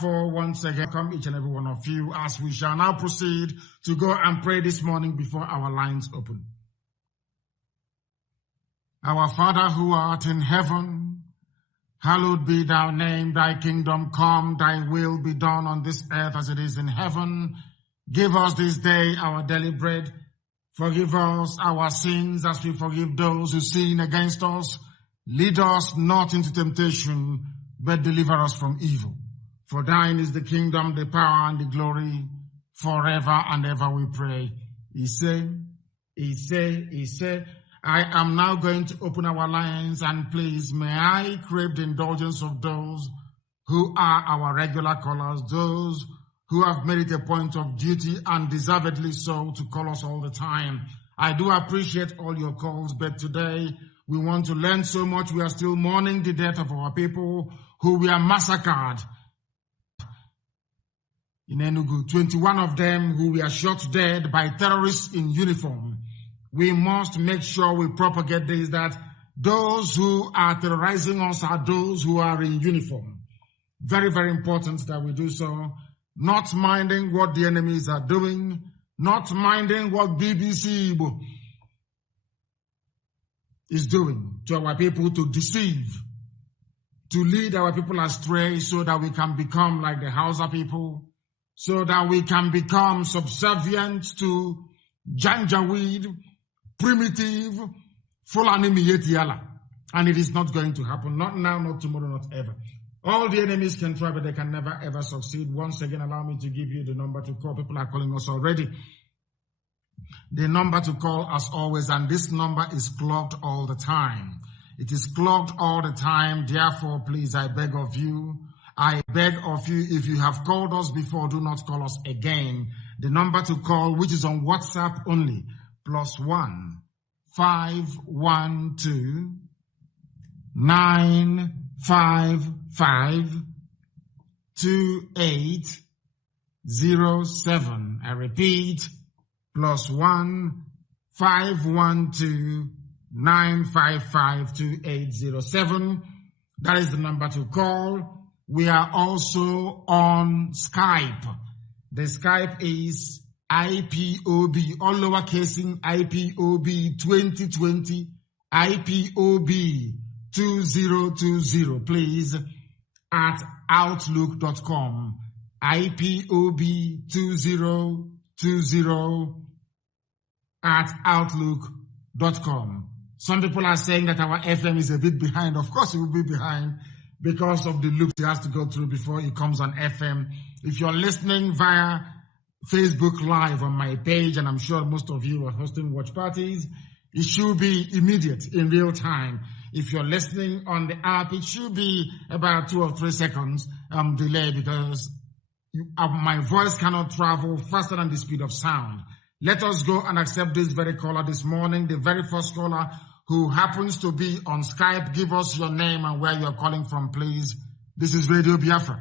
For once again, welcome each and every one of you as we shall now proceed to go and pray this morning before our lines open. Our Father who art in heaven, hallowed be thy name, thy kingdom come, thy will be done on this earth as it is in heaven. Give us this day our daily bread. Forgive us our sins as we forgive those who sin against us. Lead us not into temptation, but deliver us from evil. For thine is the kingdom, the power, and the glory, forever and ever we pray. He said, I am now going to open our lines, and please, may I crave the indulgence of those who are our regular callers, those who have made it a point of duty and deservedly so to call us all the time. I do appreciate all your calls, but today we want to learn so much. We are still mourning the death of our people who were massacred in Enugu, 21 of them who were shot dead by terrorists in uniform. We must make sure we propagate this, that those who are terrorizing us are those who are in uniform. Very, very important that we do so. Not minding what the enemies are doing, not minding what BBC is doing to our people to deceive, to lead our people astray so that we can become like the Hausa people, so that we can become subservient to Janjaweed, primitive, Fulani Miyetiala. And it is not going to happen. Not now, not tomorrow, not ever. All the enemies can try, but they can never, ever succeed. Once again, allow me to give you the number to call. People are calling us already. The number to call, as always, and this number is clogged all the time. It is clogged all the time. Therefore, please, I beg of you, if you have called us before, do not call us again. The number to call, which is on WhatsApp only, +1 512 955 2807. I repeat, +1 512 955 2807. That is the number to call. We are also on Skype. The Skype is IPOB, all lowercasing IPOB 2020, IPOB 2020, please, at outlook.com. IPOB 2020 at outlook.com. Some people are saying that our FM is a bit behind. Of course it will be behind because of the loops it has to go through before it comes on FM. If you're listening via Facebook Live on my page, and I'm sure most of you are hosting watch parties, it should be immediate, in real time. If you're listening on the app, it should be about 2 or 3 seconds delay, because my voice cannot travel faster than the speed of sound. Let us go and accept this very caller this morning, the very first caller who happens to be on Skype. Give us your name and where you're calling from, please. This is Radio Biafra.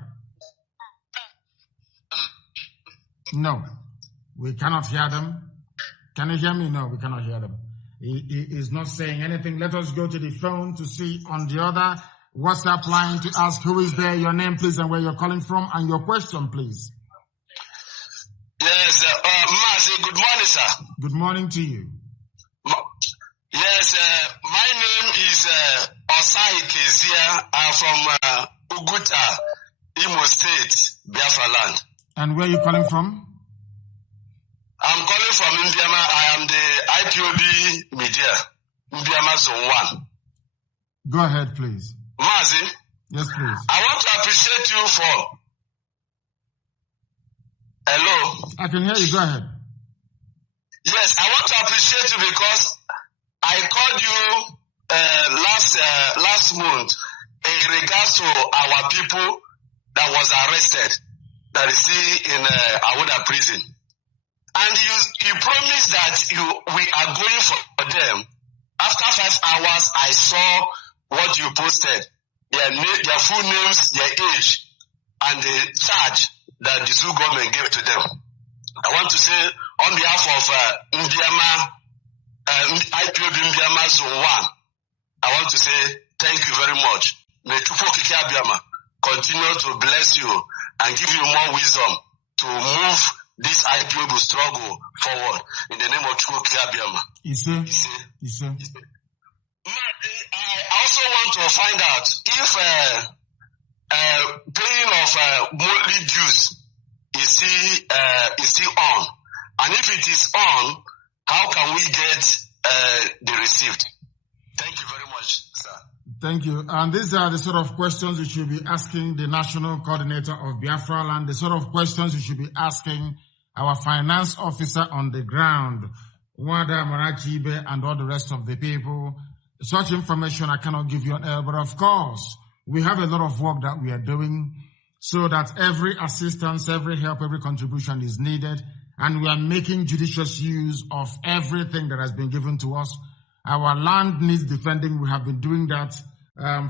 No, we cannot hear them. Can you hear me? No, we cannot hear them. He is not saying anything. Let us go to the phone to see on the other WhatsApp line to ask who is there, your name, please, and where you're calling from, and your question, please. Yes, Mazi, good morning, sir. Good morning to you. Yes, my name is Osai Kezia. I'm from Uguta, Imo State, Biafra land. And where are you calling from? I'm calling from Indiama. I am the IPOB media, Indiama Zone 1. Go ahead, please. Mazi? Yes, please. I want to appreciate you for... Hello? I can hear you. Go ahead. Yes, I want to appreciate you because I called you last month in regards to our people that was arrested, that is still in Awuda prison. And you promised that we are going for them. After 5 hours, I saw what you posted, their full names, their age, and the charge that the Sioux government gave to them. I want to say, on behalf of Indiama, IPOB Indiama Zone 1, I want to say thank you very much. May Chukwu Okike Abiyama continue to bless you and give you more wisdom to move this IPOB struggle forward in the name of Chukwukabiama. I also want to find out if paying of monthly dues is still on, and if it is on, how can we get the receipt? Thank you very much, sir. Thank you. And these are the sort of questions you should be asking the national coordinator of Biafra land, the sort of questions you should be asking our finance officer on the ground, Wada Marachibe, and all the rest of the people. Such information I cannot give you on air, but of course, we have a lot of work that we are doing so that every assistance, every help, every contribution is needed, and we are making judicious use of everything that has been given to us. Our land needs defending. We have been doing that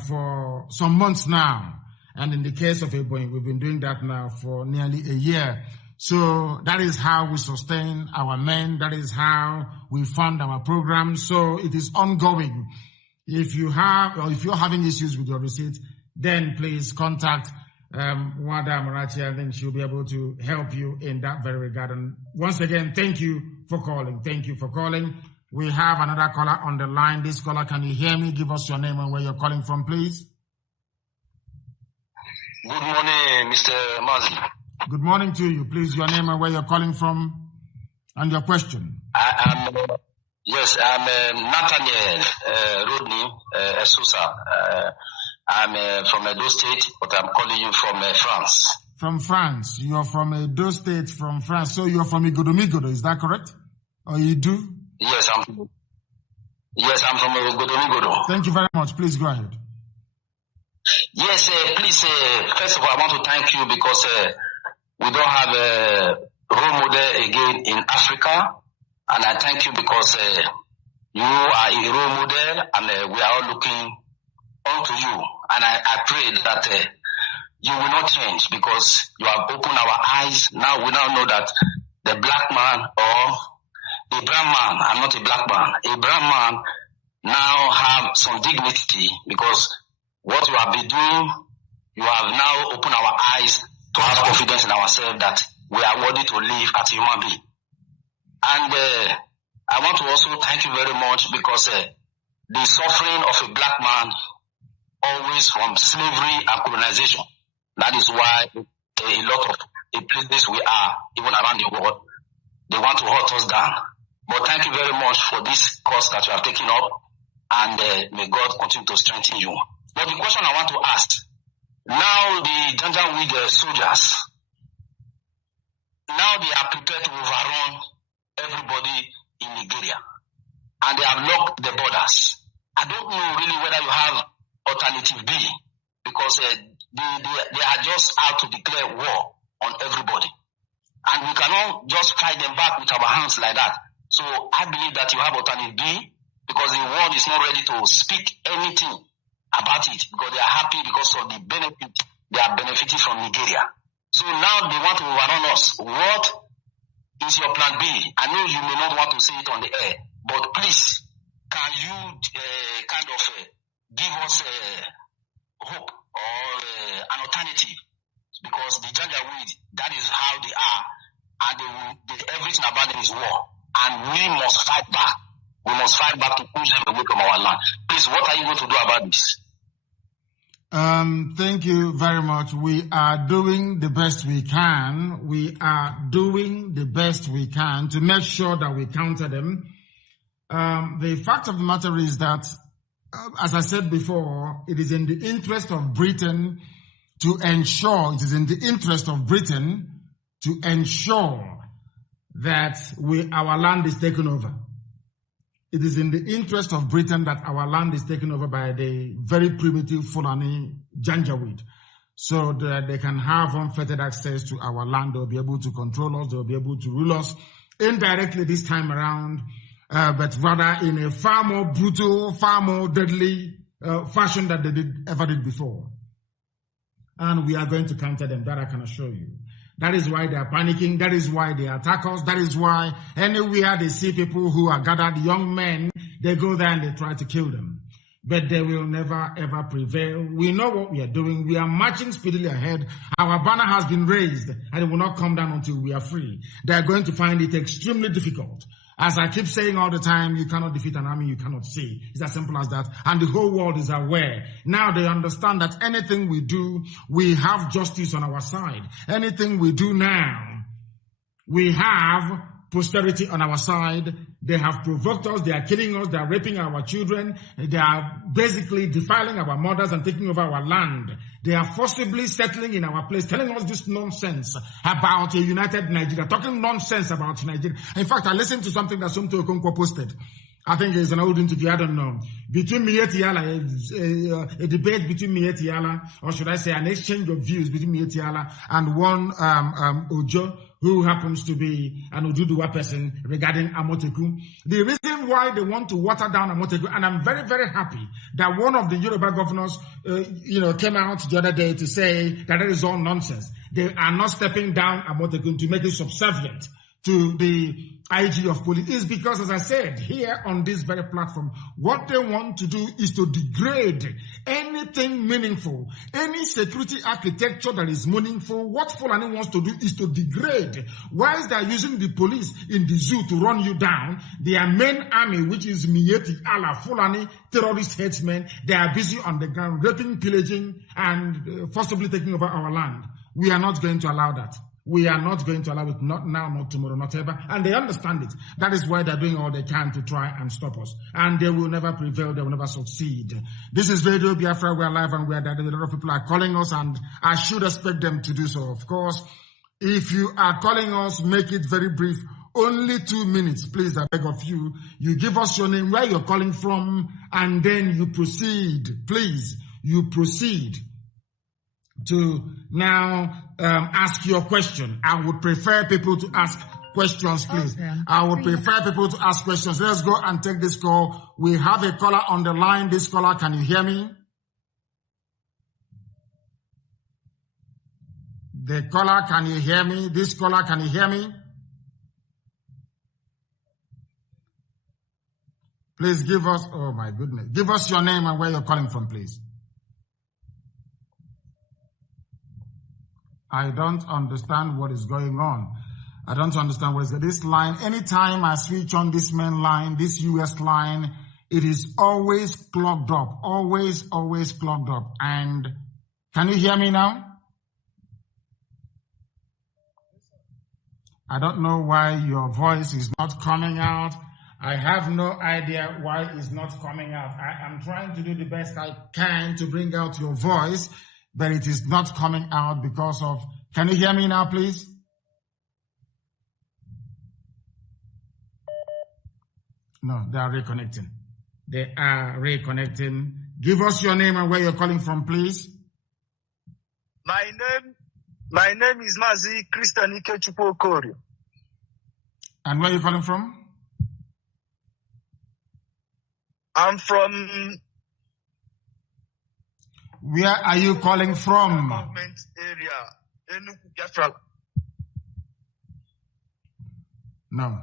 for some months now, and in the case of Ebonyi, we've been doing that now for nearly a year. So that is how we sustain our men. That is how we fund our program. So it is ongoing. If you have, or if you're having issues with your receipt, then please contact Wada Amarachi. I think she'll be able to help you in that very regard. And once again, thank you for calling. Thank you for calling. We have another caller on the line. This caller, can you hear me? Give us your name and where you're calling from, please. Good morning, Mr. Mazi. Good morning to you. Please, your name and where you're calling from and your question. I'm Nathaniel Rodney Sousa. I'm from Edo State, but I'm calling you from France. From France. You're from Edo State, from France. So you're from Igodomigodo, is that correct? Or you do? Yes, I'm from Igodomigodo. Thank you very much. Please go ahead. Yes, please, first of all, I want to thank you because we don't have a role model again in Africa. And I thank you because you are a role model and we are all looking onto you. And I pray that you will not change because you have opened our eyes. Now we now know that the black man or a brown man, I'm not a black man, a brown man now have some dignity because what you have been doing, you have now opened our eyes to have confidence in ourselves that we are worthy to live as human beings. And I want to also thank you very much because the suffering of a black man always from slavery and colonization. That is why a lot of the places we are, even around the world, they want to hold us down. But thank you very much for this cause that you have taken up, and may God continue to strengthen you. But the question I want to ask, now the Janjaweed soldiers, now they are prepared to overrun everybody in Nigeria, and they have locked the borders. I don't know really whether you have alternative B, because they are just out to declare war on everybody, and we cannot just fight them back with our hands like that. So I believe that you have alternative B, because the world is not ready to speak anything about it, because they are happy because of the benefit they are benefiting from Nigeria. So now they want to overrun us. What is your plan B? I know you may not want to say it on the air, but please, can you give us hope or an alternative? Because the Janjaweed, that is how they are, and everything about them is war. And we must fight back. We must fight back to push them away from our land. Please, what are you going to do about this? Thank you very much. We are doing the best we can. We are doing the best we can to make sure that we counter them. The fact of the matter is that, as I said before, it is in the interest of Britain to ensure, that our land is taken over. It is in the interest of Britain that our land is taken over by the very primitive Fulani Janjaweed, so that they can have unfettered access to our land. They'll be able to control us. They'll be able to rule us indirectly this time around, but rather in a far more brutal, far more deadly fashion than they ever did before. And we are going to counter them, that I can assure you. That is why they are panicking. That is why they attack us. That is why anywhere they see people who are gathered, young men, they go there and they try to kill them. but they will never ever prevail. We know what we are doing. We are marching speedily ahead. Our banner has been raised, and it will not come down until we are free. They are going to find it extremely difficult. As I keep saying all the time, you cannot defeat an army you cannot see. It's as simple as that. And the whole world is aware. Now they understand that anything we do, we have justice on our side. Anything we do now, we have posterity on our side. They have provoked us. They are killing us. They are raping our children. They are basically defiling our mothers and taking over our land. They are forcibly settling in our place, telling us this nonsense about a united Nigeria, talking nonsense about Nigeria. In fact, I listened to something that Somto Okonkwo posted. I think it's an old interview, I don't know. Between Mieti Yala, a debate between Mieti Yala, or should I say an exchange of views between Mieti Yala and one Ojo, who happens to be an Oduduwa person regarding Amoteku. The reason why they want to water down Amoteku, and I'm very, very happy that one of the Yoruba governors, came out the other day to say that it is all nonsense. They are not stepping down Amoteku to make it subservient to the IG of police, is because, as I said here on this very platform, what they want to do is to degrade anything meaningful, any security architecture that is meaningful. What Fulani wants to do is to degrade. Whilst they are using the police in the zoo to run you down, their main army, which is Mieti Allah, Fulani terrorist headsmen, they are busy on the ground, raping, pillaging, and forcibly taking over our land. We are not going to allow that. We are not going to allow it, not now, not tomorrow, not ever. And they understand it. That is why they're doing all they can to try and stop us. And they will never prevail. They will never succeed. This is Radio Biafra. We're live and we're dead. A lot of people are calling us, and I should expect them to do so, of course. If you are calling us, make it very brief. Only 2 minutes, please, I beg of you. You give us your name, where you're calling from, and then you proceed. Please, you proceed to now ask your question. I would prefer people to ask questions, please. Okay. I would prefer people to ask questions. Let's go and take this call. We have a caller on the line. This caller, can you hear me? The caller, can you hear me? This caller, can you hear me? Please give us, oh my goodness, give us your name and where you're calling from, please. I don't understand what is going on. I don't understand what is this line. Anytime I switch on this main line, this US line, it is always clogged up. Always clogged up. And can you hear me now? I don't know why your voice is not coming out. I have no idea why it's not coming out. I am trying to do the best I can to bring out your voice, but it is not coming out because of... Can you hear me now, please? No, they are reconnecting. They are reconnecting. Give us your name and where you're calling from, please. My name is Mazi Nnamdi. And where are you calling from? I'm from... Where are you calling from? Government area, Biafra. No,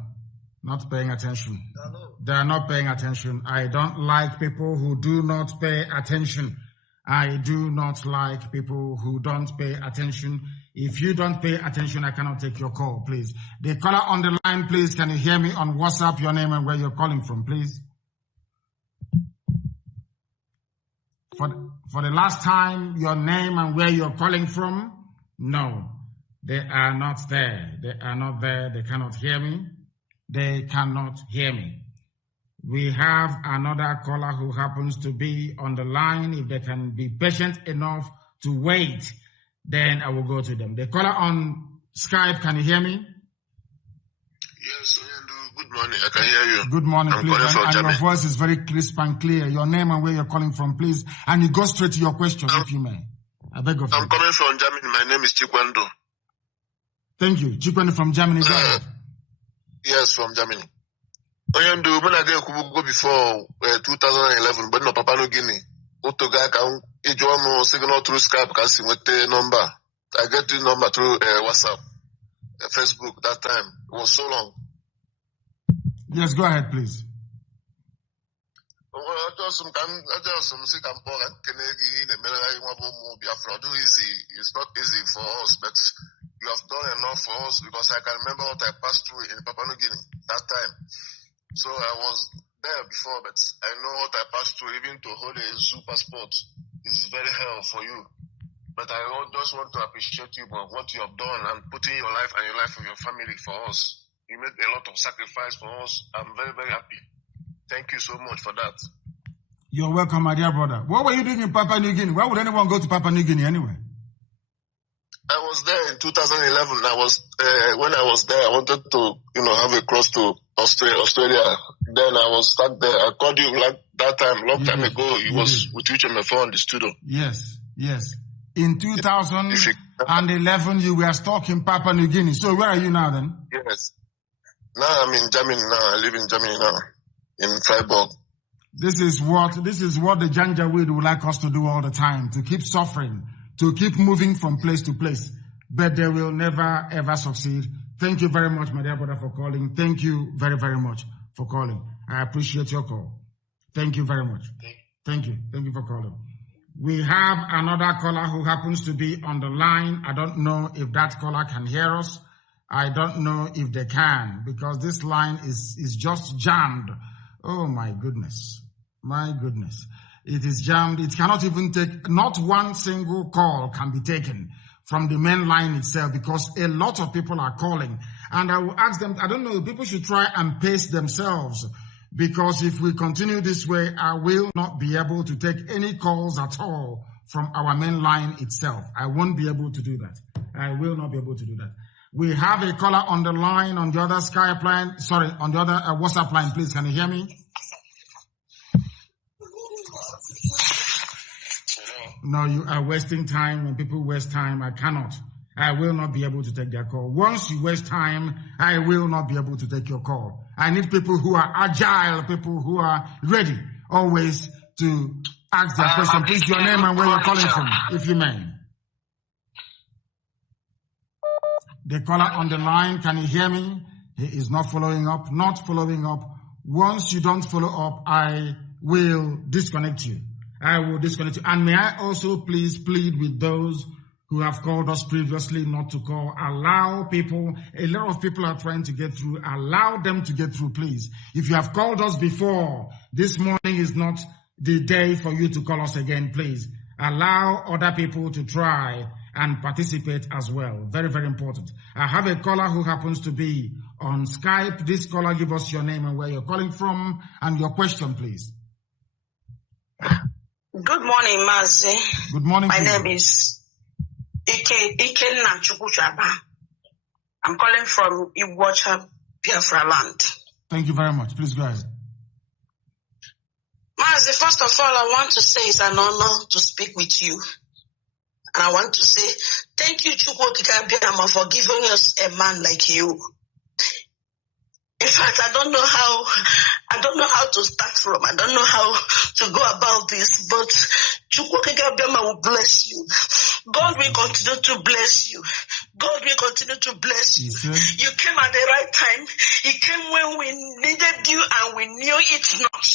not paying attention. Hello. They are not paying attention. I don't like people who do not pay attention. I do not like people who don't pay attention. If you don't pay attention, I cannot take your call, please. The caller on the line, please, can you hear me on WhatsApp, your name and where you're calling from, please? For the last time, your name and where you're calling from? No, they are not there. They are not there. They cannot hear me. They cannot hear me. We have another caller who happens to be on the line. If they can be patient enough to wait, then I will go to them. The caller on Skype, can you hear me? Yes, good morning. I can hear you. Good morning, please. And your voice is very crisp and clear. Your name and where you're calling from, please. And you go straight to your question, if you may. I beg of you. I'm coming from Germany. My name is Chikwando. Thank you. Chikwando from Germany. Go ahead. Yes, from Germany. When I go before 2011, but no Papa no Guinea. Otoga can ejomo signal through Skype can see what the number. I get the number through WhatsApp, Facebook. That time it was so long. Yes, go ahead, please. Just some important Biafra. Do easy. It's not easy for us, but you have done enough for us because I can remember what I passed through in Papua New Guinea that time. So I was there before, but I know what I passed through. Even to hold a zoo passport is very hell for you. But I just want to appreciate you for what you have done and putting your life and your life of your family for us. You made a lot of sacrifice for us. I'm very, very happy. Thank you so much for that. You're welcome, my dear brother. What were you doing in Papua New Guinea? Why would anyone go to Papua New Guinea anyway? I was there in 2011. When I was there, I wanted to, have a cross to Australia. Then I was stuck there. I called you like that time, long time ago. You was with UHMFO in the studio. Yes. In 2011, you were stuck in Papua New Guinea. So where are you now then? Yes. Now I'm in Germany now. I live in Germany now, in Freiburg. This is what the Janjaweed would like us to do all the time, to keep suffering, to keep moving from place to place. But they will never, ever succeed. Thank you very much, my dear brother, for calling. Thank you very, very much for calling. I appreciate your call. Thank you very much. Thank you. Thank you for calling. We have another caller who happens to be on the line. I don't know if that caller can hear us. I don't know if they can, because this line is just jammed. Oh, my goodness. My goodness. It is jammed. It cannot even not one single call can be taken from the main line itself because a lot of people are calling. And I will ask them, I don't know, people should try and pace themselves because if we continue this way, I will not be able to take any calls at all from our main line itself. I won't be able to do that. I will not be able to do that. We have a caller on the line on the other Skype line. Sorry, on the other WhatsApp line, please. Can you hear me? No, you are wasting time. When people waste time, I cannot. I will not be able to take their call. Once you waste time, I will not be able to take your call. I need people who are agile, people who are ready always to ask their question. Please, your name and where you're calling from, if you may. The caller on the line, can you hear me? He is not following up, Once you don't follow up, I will disconnect you. And may I also please plead with those who have called us previously not to call. Allow people, a lot of people are trying to get through. Allow them to get through, please. If you have called us before, this morning is not the day for you to call us again, please. Allow other people to try and participate as well. Very, very important. I have a caller who happens to be on Skype. This caller, give us your name and where you're calling from and your question, please. Good morning, Mazi. Good morning. My name is Ikenna Chukwuchaba. I'm calling from Iwacha, Biafra land. Thank you very much. Please go ahead. Mazi, first of all, I want to say it's an honor to speak with you. And I want to say thank you, Chukwuchaba, for giving us a man like you. In fact, I don't know how to start from. I don't know how to go about this, but Chukwuchaba will bless you. God will continue to bless you. God will continue to bless you. You came at the right time. You came when we needed you and we knew it not.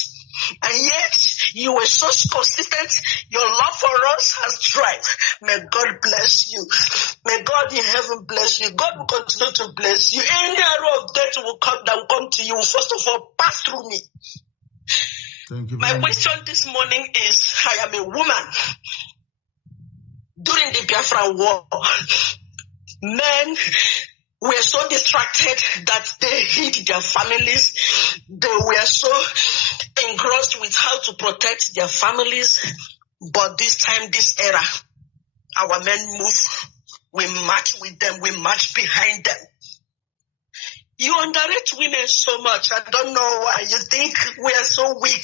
And yet, you were so consistent. Your love for us has thrived. May God bless you. May God in heaven bless you. God will continue to bless you. Any arrow of death that will come to you, first of all, pass through me. Thank you. My question this morning is, I am a woman. During the Biafra war, men were so distracted that they hid their families. They were so engrossed with how to protect their families. But this time, this era, our men move. We march with them. We march behind them. You underrate women so much. I don't know why. You think we are so weak.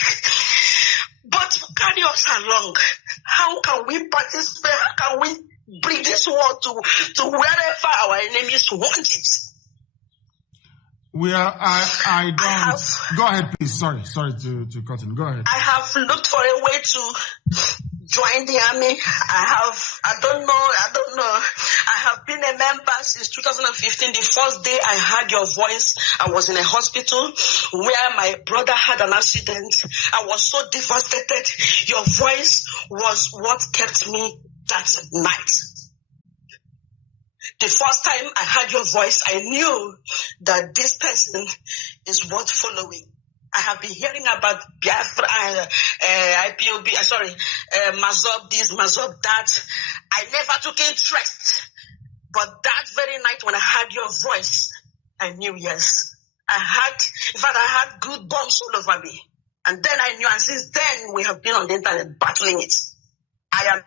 But carry us along. How can we participate? How can we bring this war to wherever our enemies want it? Go ahead, please. Sorry to cut in. Go ahead. I have looked for a way to joined the army. I don't know. I have been a member since 2015. The first day I heard your voice, I was in a hospital where my brother had an accident. I was so devastated. Your voice was what kept me that night. The first time I heard your voice, I knew that this person is worth following. I have been hearing about Biafra, IPOB, Mazob this, Mazob that. I never took interest. But that very night when I heard your voice, I knew, yes. I had good bombs all over me. And then I knew, and since then, we have been on the internet battling it. I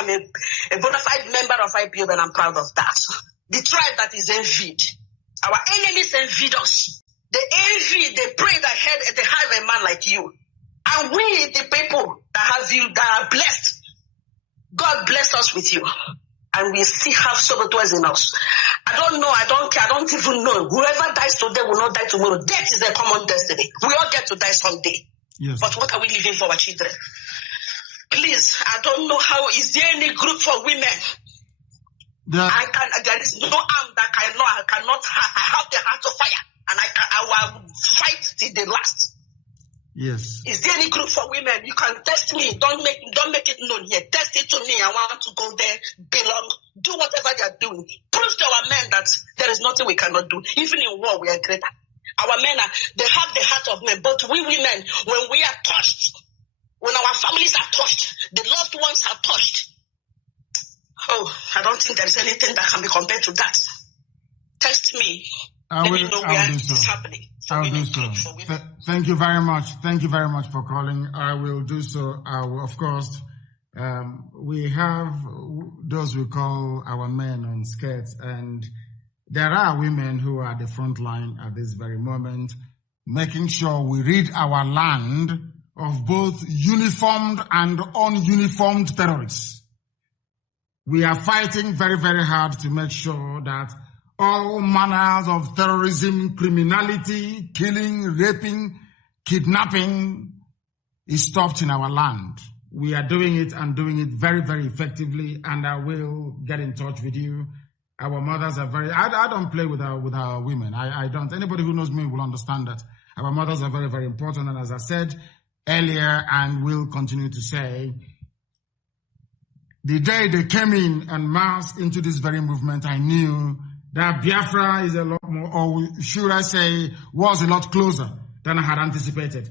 am a bona fide member of IPOB, and I'm proud of that. The tribe that is envied. Our enemies envied us. They envy, they pray that they have a man like you. And we, the people that have you, that are blessed, God bless us with you. And we still have saboteurs in us. I don't know, I don't care, I don't even know. Whoever dies today will not die tomorrow. Death is a common destiny. We all get to die someday. Yes. But what are we leaving for our children? Please, I don't know how. Is there any group for women? There is no arm that I cannot have. I have the heart of fire. And I will fight till the last. Yes. Is there any group for women? You can test me. Don't make it known here. Test it to me. I want to go there, belong, do whatever they are doing. Prove to our men that there is nothing we cannot do. Even in war, we are greater. Our men they have the heart of men. But we women, when we are touched, when our families are touched, the loved ones are touched. Oh, I don't think there is anything that can be compared to that. Test me. Let me know where it's happening. I'll do so. Thank you very much. Thank you very much for calling. I will do so. Of course, we have those we call our men on skirts, and there are women who are at the front line at this very moment, making sure we rid our land of both uniformed and ununiformed terrorists. We are fighting very, very hard to make sure that all manners of terrorism, criminality, killing, raping, kidnapping is stopped in our land. We are doing it and doing it very, very effectively, and I will get in touch with you. Our mothers are very, I don't play with our women. I don't. Anybody who knows me will understand that. Our mothers are very, very important, and as I said earlier and will continue to say, the day they came in and massed into this very movement, I knew that Biafra is a lot more, or should I say, was a lot closer than I had anticipated.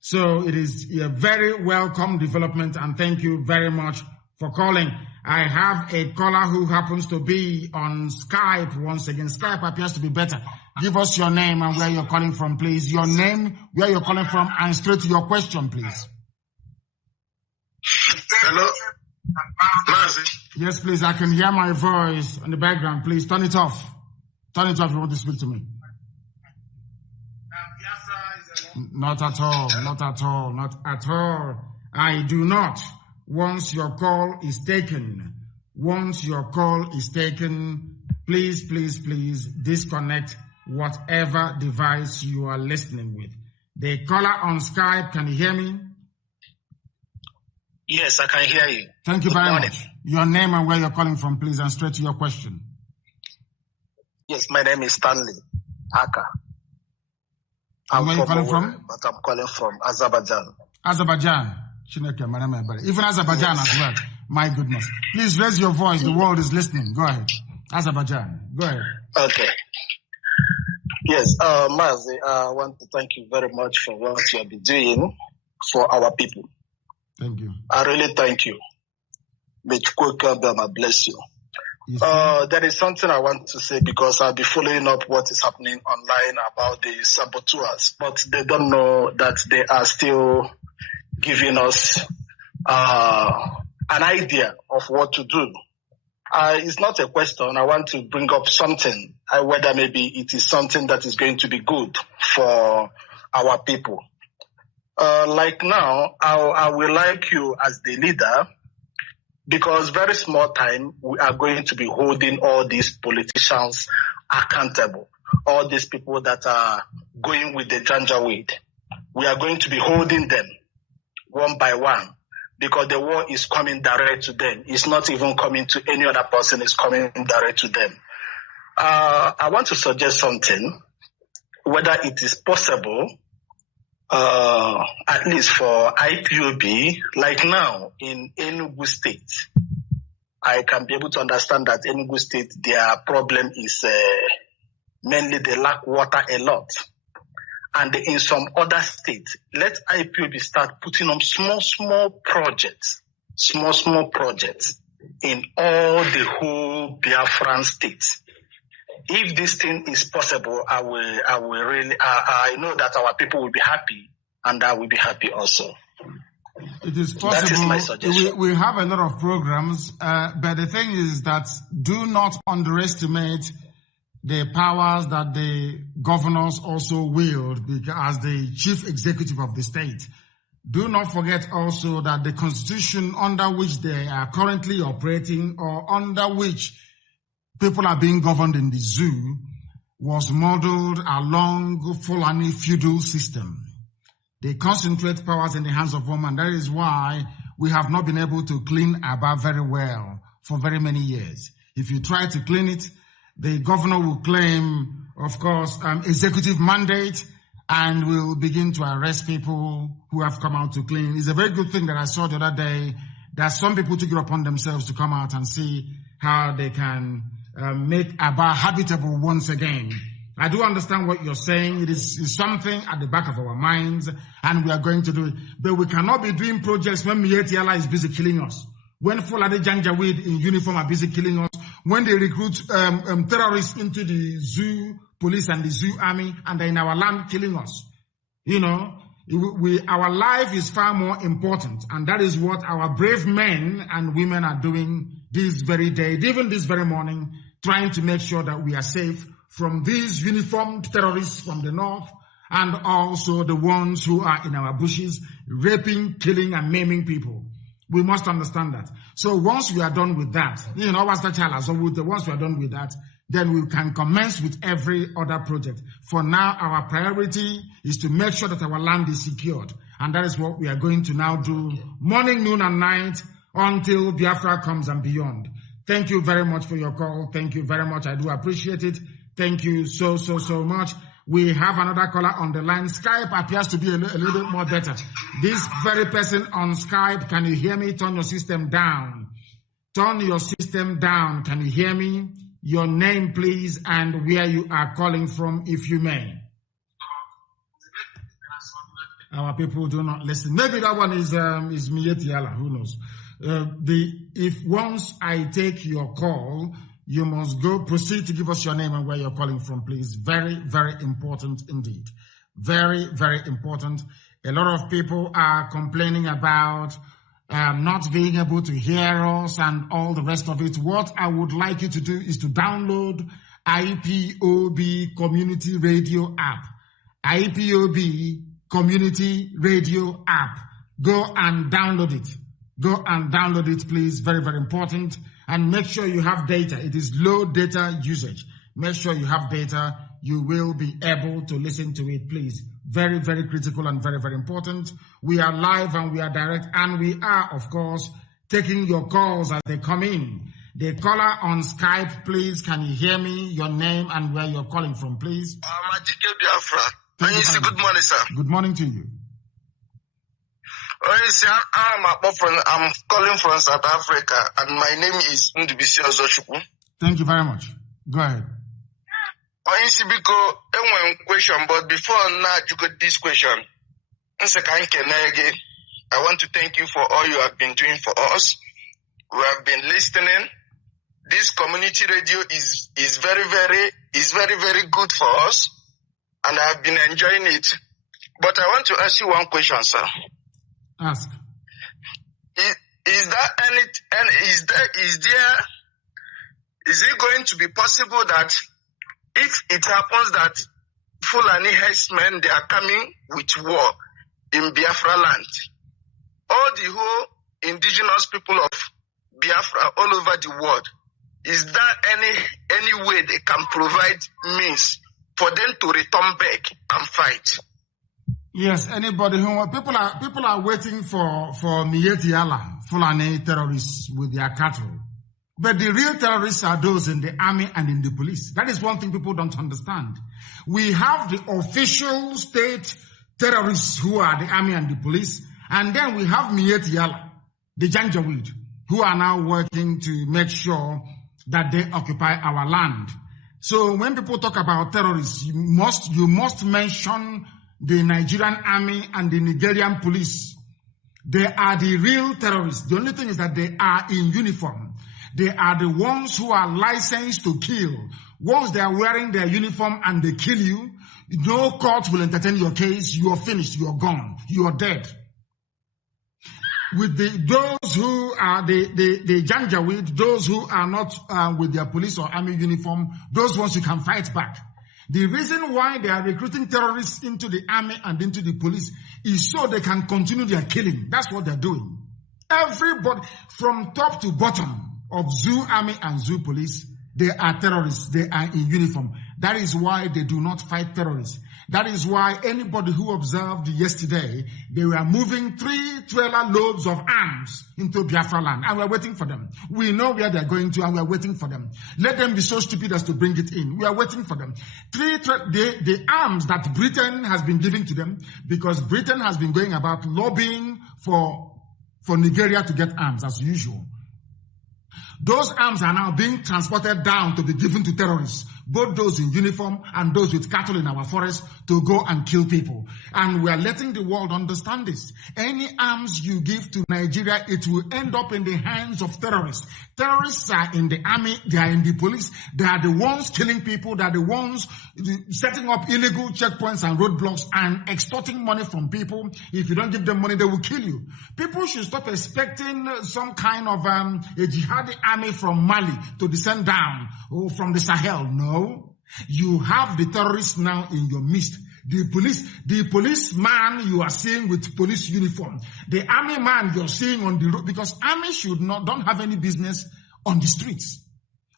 So it is a very welcome development, and thank you very much for calling. I have a caller who happens to be on Skype once again. Skype appears to be better. Give us your name and where you're calling from, please. Your name, where you're calling from, and straight to your question, please. Hello? Mazi? Yes, please. I can hear my voice in the background. Please turn it off. Turn it off if you want to speak to me. Not at all. Not at all. Not at all. I do not. Once your call is taken, please, please, please disconnect whatever device you are listening with. The caller on Skype, can you hear me? Yes, I can hear you. Thank you very much. Your name and where you're calling from, please, and straight to your question. Yes, my name is Stanley Aka. And where are you calling from? But I'm calling from Azerbaijan. Azerbaijan. Even Azerbaijan as well. My goodness. Please raise your voice. The world is listening. Go ahead. Azerbaijan. Go ahead. Okay. Yes, Mazi, I want to thank you very much for what you have been doing for our people. Thank you. I really thank you. May God bless you. There is something I want to say because I'll be following up what is happening online about the saboteurs, but they don't know that they are still giving us an idea of what to do. It's not a question. I want to bring up something, whether maybe it is something that is going to be good for our people. Like now, I will like you as the leader, because very small time, we are going to be holding all these politicians accountable, all these people that are going with the Janjaweed. We are going to be holding them one by one because the war is coming direct to them. It's not even coming to any other person. It's coming direct to them. I want to suggest something, whether it is possible, at least for IPOB, like now in Enugu State. I can be able to understand that Enugu State, their problem is mainly they lack water a lot. And in some other states, let IPOB start putting on small projects in all the whole Biafran states. If this thing is possible, I know that our people will be happy, and I will be happy also. It is possible. That is my suggestion. We have a lot of programs, but the thing is that do not underestimate the powers that the governors also wield as the chief executive of the state. Do not forget also that the constitution under which they are currently operating, or under which people are being governed in the zoo, was modeled along Fulani feudal system. They concentrate powers in the hands of women. That is why we have not been able to clean Aba very well for very many years. If you try to clean it, the governor will claim, of course, executive mandate, and will begin to arrest people who have come out to clean. It's a very good thing that I saw the other day, that some people took it upon themselves to come out and see how they can make Aba habitable once again. I do understand what you're saying. It is something at the back of our minds, and we are going to do it. But we cannot be doing projects when Mietiala is busy killing us, when Fulade Janjaweed in uniform are busy killing us, when they recruit terrorists into the zoo police and the zoo army, and they're in our land killing us. You know, our life is far more important, and that is what our brave men and women are doing this very day, even this very morning, trying to make sure that we are safe from these uniformed terrorists from the north, and also the ones who are in our bushes, raping, killing, and maiming people. We must understand that. So once we are done with that, you know, once we are done with that, then we can commence with every other project. For now, our priority is to make sure that our land is secured. And that is what we are going to now do morning, noon, and night until Biafra comes and beyond. Thank you very much for your call. Thank you very much. I do appreciate it. Thank you so much. We have another caller on the line. Skype appears to be a little bit more better. This very person on Skype, can you hear me? Turn your system down. Turn your system down. Can you hear me? Your name, please, and where you are calling from, if you may. Our people do not listen. Maybe that one is Mietiala. Who knows? If once I take your call, you must proceed to give us your name and where you're calling from, please. Very, very important indeed. Very, very important. A lot of people are complaining about not being able to hear us and all the rest of it. What I would like you to do is to download IPOB Community Radio app. IPOB Community Radio app. Go and download it. Go and download it, please. Very, very important. And make sure you have data. It is low data usage. Make sure you have data. You will be able to listen to it, please. Very, very critical and very, very important. We are live and we are direct, and we are, of course, taking your calls as they come in. The caller on Skype, please, can you hear me? Your name and where you're calling from, please. Biafra. Good morning, sir. Good morning to you. I'm calling from South Africa, and my name is Ndubisi Ozochukwu. Thank you very much. Go ahead. Question, but before now you got this question, I want to thank you for all you have been doing for us. We have been listening. This community radio is very, very good for us, and I have been enjoying it. But I want to ask you one question, sir. Ask. Is it going to be possible that if it happens that Fulani herdsmen, they are coming with war in Biafra land, all the whole indigenous people of Biafra all over the world, is there any way they can provide means for them to return back and fight? Yes, anybody who people are waiting for Miyetti Allah, Fulani terrorists with their cattle. But the real terrorists are those in the army and in the police. That is one thing people don't understand. We have the official state terrorists who are the army and the police, and then we have Miyetti Allah, the Janjaweed, who are now working to make sure that they occupy our land. So when people talk about terrorists, you must mention the Nigerian army and the Nigerian police. They are the real terrorists. The only thing is that they are in uniform. They are the ones who are licensed to kill. Once they are wearing their uniform and they kill you, no court will entertain your case. You are finished. You are gone. You are dead. With those who are the Janjaweed, those who are not with their police or army uniform, those ones you can fight back. The reason why they are recruiting terrorists into the army and into the police is so they can continue their killing. That's what they're doing. Everybody, from top to bottom of Zoo Army and Zoo Police, they are terrorists. They are in uniform. That is why they do not fight terrorists. That is why anybody who observed yesterday, they were moving 3 trailer loads of arms into Biafra land, and we're waiting for them. We know where they're going to, and we're waiting for them. Let them be so stupid as to bring it in. We are waiting for them. The arms that Britain has been giving to them, because Britain has been going about lobbying for Nigeria to get arms as usual. Those arms are now being transported down to be given to terrorists, both those in uniform and those with cattle in our forest, to go and kill people. And we are letting the world understand this. Any arms you give to Nigeria, it will end up in the hands of terrorists. Terrorists are in the army, they are in the police, they are the ones killing people, they are the ones setting up illegal checkpoints and roadblocks and extorting money from people. If you don't give them money, they will kill you. People should stop expecting some kind of a jihadi army from Mali to descend down, or from the Sahel. No. You have the terrorists now in your midst. The policeman you are seeing with police uniform, the army man you're seeing on the road, because army don't have any business on the streets.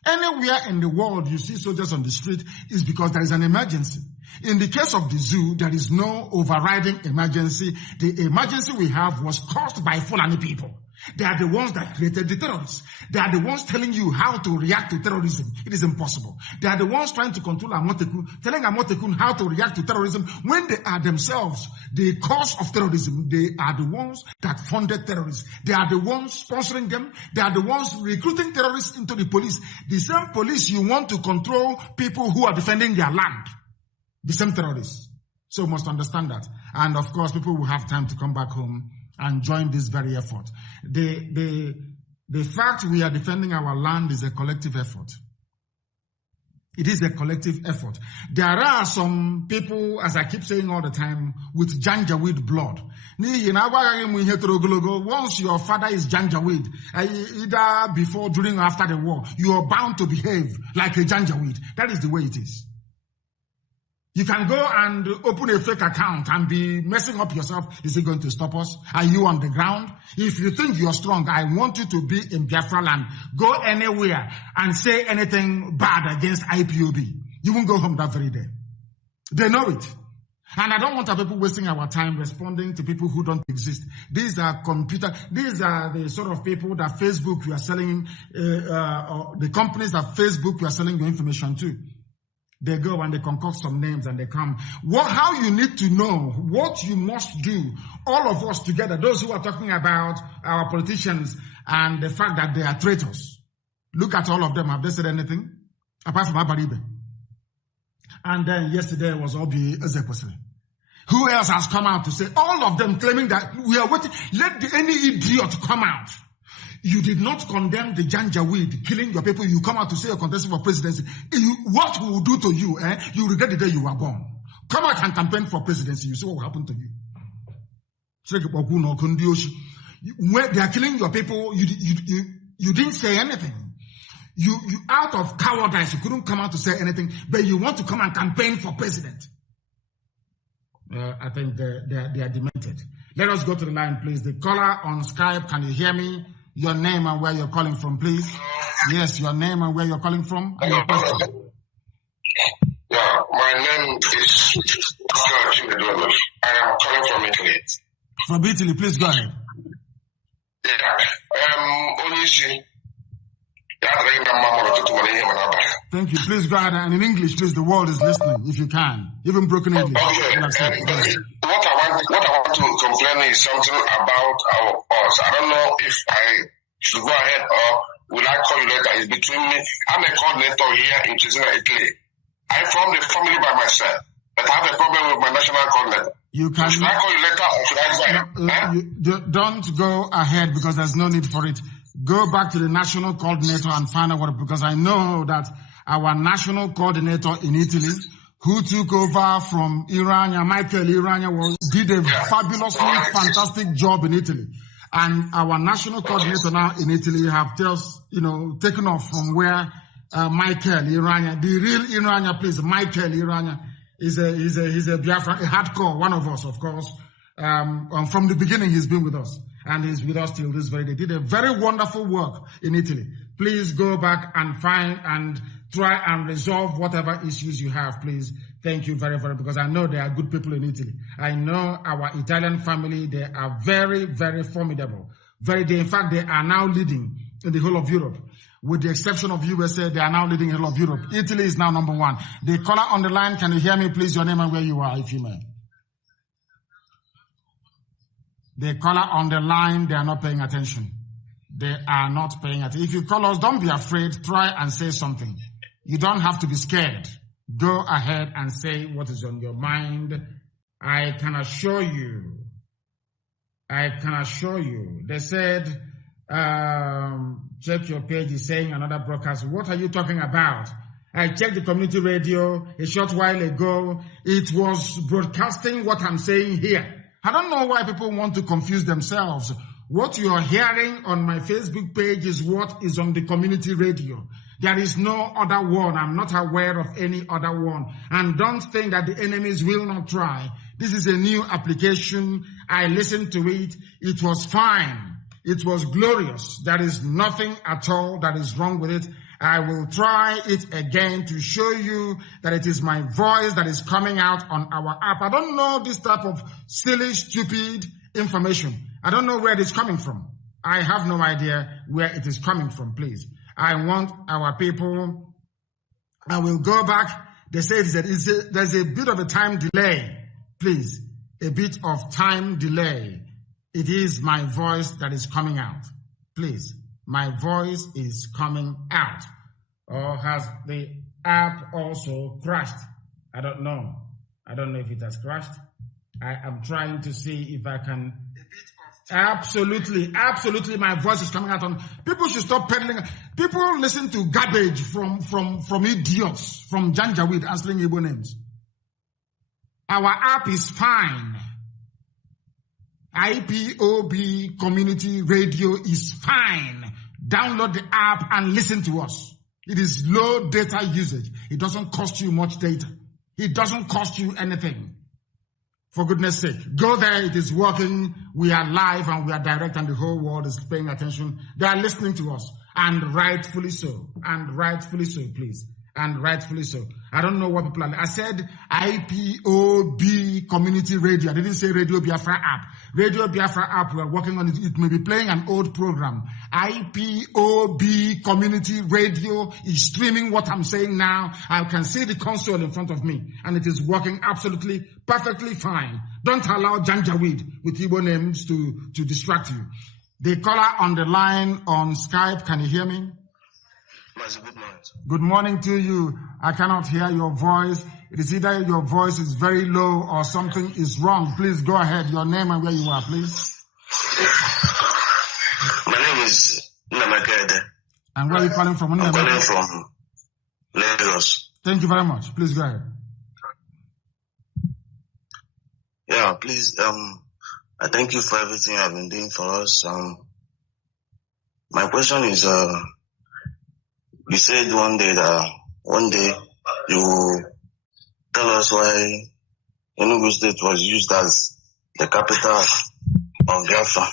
Anywhere in the world you see soldiers on the street is because there is an emergency. In the case of the zoo, there is no overriding emergency. The emergency we have was caused by Fulani people. They are the ones that created the terrorists. They are the ones telling you how to react to terrorism. It is impossible. They are the ones trying to control Amotekun, telling Amotekun how to react to terrorism when they are themselves the cause of terrorism. They are the ones that funded terrorists. They are the ones sponsoring them. They are the ones recruiting terrorists into the police. The same police you want to control people who are defending their land. The same terrorists. So we must understand that. And of course, people will have time to come back home and join this very effort. The fact we are defending our land is a collective effort. It is a collective effort. There are some people, as I keep saying all the time, with Janjaweed blood. Once your father is Janjaweed, either before, during, or after the war, you are bound to behave like a Janjaweed. That is the way it is. You can go and open a fake account and be messing up yourself. Is it going to stop us? Are you on the ground? If you think you're strong, I want you to be in Biafra land. Go anywhere and say anything bad against IPOB. You won't go home that very day. They know it. And I don't want our people wasting our time responding to people who don't exist. These are the sort of people that Facebook you are selling, the companies that Facebook you are selling your information to. They go and they concoct some names and they come. How you need to know, what you must do, all of us together, those who are talking about our politicians and the fact that they are traitors. Look at all of them. Have they said anything? Apart from Abaribe. And then yesterday was Obi Ezekwesili. Who else has come out to say, all of them claiming that we are waiting, let any idiot come out. You did not condemn the Janjaweed killing your people. You come out to say you're contesting for presidency. What will do to you? You regret the day you were born. Come out and campaign for presidency. You see what will happen to you. When they are killing your people, you didn't say anything. You out of cowardice, you couldn't come out to say anything, but you want to come and campaign for president. I think they are demented. Let us go to the line, please. The caller on Skype, can you hear me? Your name and where you're calling from, please. Yes, your name and where you're calling from. And your question. Yeah, my name is Dr. Chimedolo. I I am calling from Italy. From Italy, please go ahead. Thank you. Please go ahead, and in English, please. The world is listening, if you can, even broken English. Okay. What I want to complain is something about us. I don't know if I should go ahead or will I call you later. It's between me. I'm a coordinator here in Cesena, Italy. I formed a family by myself, but I have a problem with my national coordinator. You can. So should I call you later or should I go ahead? Don't go ahead because there's no need for it. Go back to the national coordinator and find out what, because I know that our national coordinator in Italy, who took over from Irania, Michael Irania, did a fabulously fantastic job in Italy. And our national coordinator now in Italy have just, taken off from where Michael Irania, the real Irania, please, Michael Irania, he's a Biafra, a hardcore, one of us, of course. From the beginning, he's been with us. And he's with us till this very day. Did a very wonderful work in Italy. Please go back and find and try and resolve whatever issues you have, please. Thank you very, very, because I know there are good people in Italy. I know our Italian family, they are very, very formidable. In fact, they are now leading in the whole of Europe. With the exception of USA, they are now leading in the whole of Europe. Italy is now number one. The caller on the line, can you hear me, please? Your name and where you are, if you may. The caller on the line, they are not paying attention. They are not paying attention. If you call us, don't be afraid. Try and say something. You don't have to be scared. Go ahead and say what is on your mind. I can assure you. They said, check your page is saying another broadcast. What are you talking about? I checked the community radio a short while ago. It was broadcasting what I'm saying here. I don't know why people want to confuse themselves. What you are hearing on my Facebook page is what is on the community radio. There is no other one. I'm not aware of any other one. And don't think that the enemies will not try. This is a new application. I listened to it. It was fine. It was glorious. There is nothing at all that is wrong with it. I will try it again to show you that it is my voice that is coming out on our app. I don't know this type of silly, stupid information. I don't know where it is coming from. I have no idea where it is coming from, please. I want our people. I will go back. They say there's a bit of a time delay. Please, a bit of time delay. It is my voice that is coming out. Please. My voice is coming out. Or has the app also crashed? I don't know. I don't know if it has crashed. I am trying to see if I can. Absolutely, my voice is coming out. People should stop peddling. People listen to garbage from idiots, from Janjaweed answering Igbo names. Our app is fine. IPOB community radio is fine. Download the app and listen to us. It is low data usage. It doesn't cost you much data. It doesn't cost you anything. For goodness sake, go there. It is working. We are live and we are direct and the whole world is paying attention. They are listening to us, and rightfully so. And rightfully so, please. And rightfully so. I don't know what people are. I said IPOB community radio. I didn't say Radio Biafra app. Radio Biafra app, we are working on it. It may be playing an old program. IPOB community radio is streaming what I'm saying now. I can see the console in front of me, and it is working absolutely perfectly fine. Don't allow Janjaweed with Igbo names to distract you. The caller on the line on Skype, can you hear me? Mazi, good morning. Good morning to you. I cannot hear your voice. It is either your voice is very low or something is wrong. Please go ahead. Your name and where you are, please. My name is Nnamdi Kanu. And where are you calling from? I'm calling from Lagos. Thank you very much. Please go ahead. Yeah, please. I thank you for everything you have been doing for us. My question is, you said one day you will tell us why Enugu State was used as the capital of Biafra.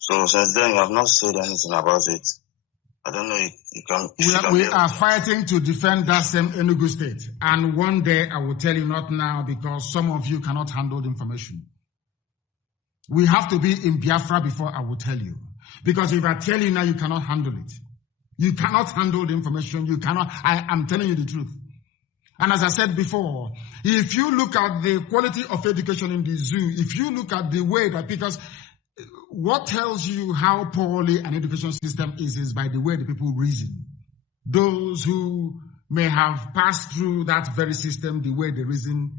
So since then, you have not said anything about it. I don't know. You can. We are fighting to defend that same Enugu state. And one day I will tell you, not now, because some of you cannot handle the information. We have to be in Biafra before I will tell you. Because if I tell you now, you cannot handle it. You cannot handle the information. You cannot. I'm telling you the truth. And as I said before, if you look at the quality of education in the zoo, if you look at the way that, because what tells you how poorly an education system is by the way the people reason. Those who may have passed through that very system, the way they reason,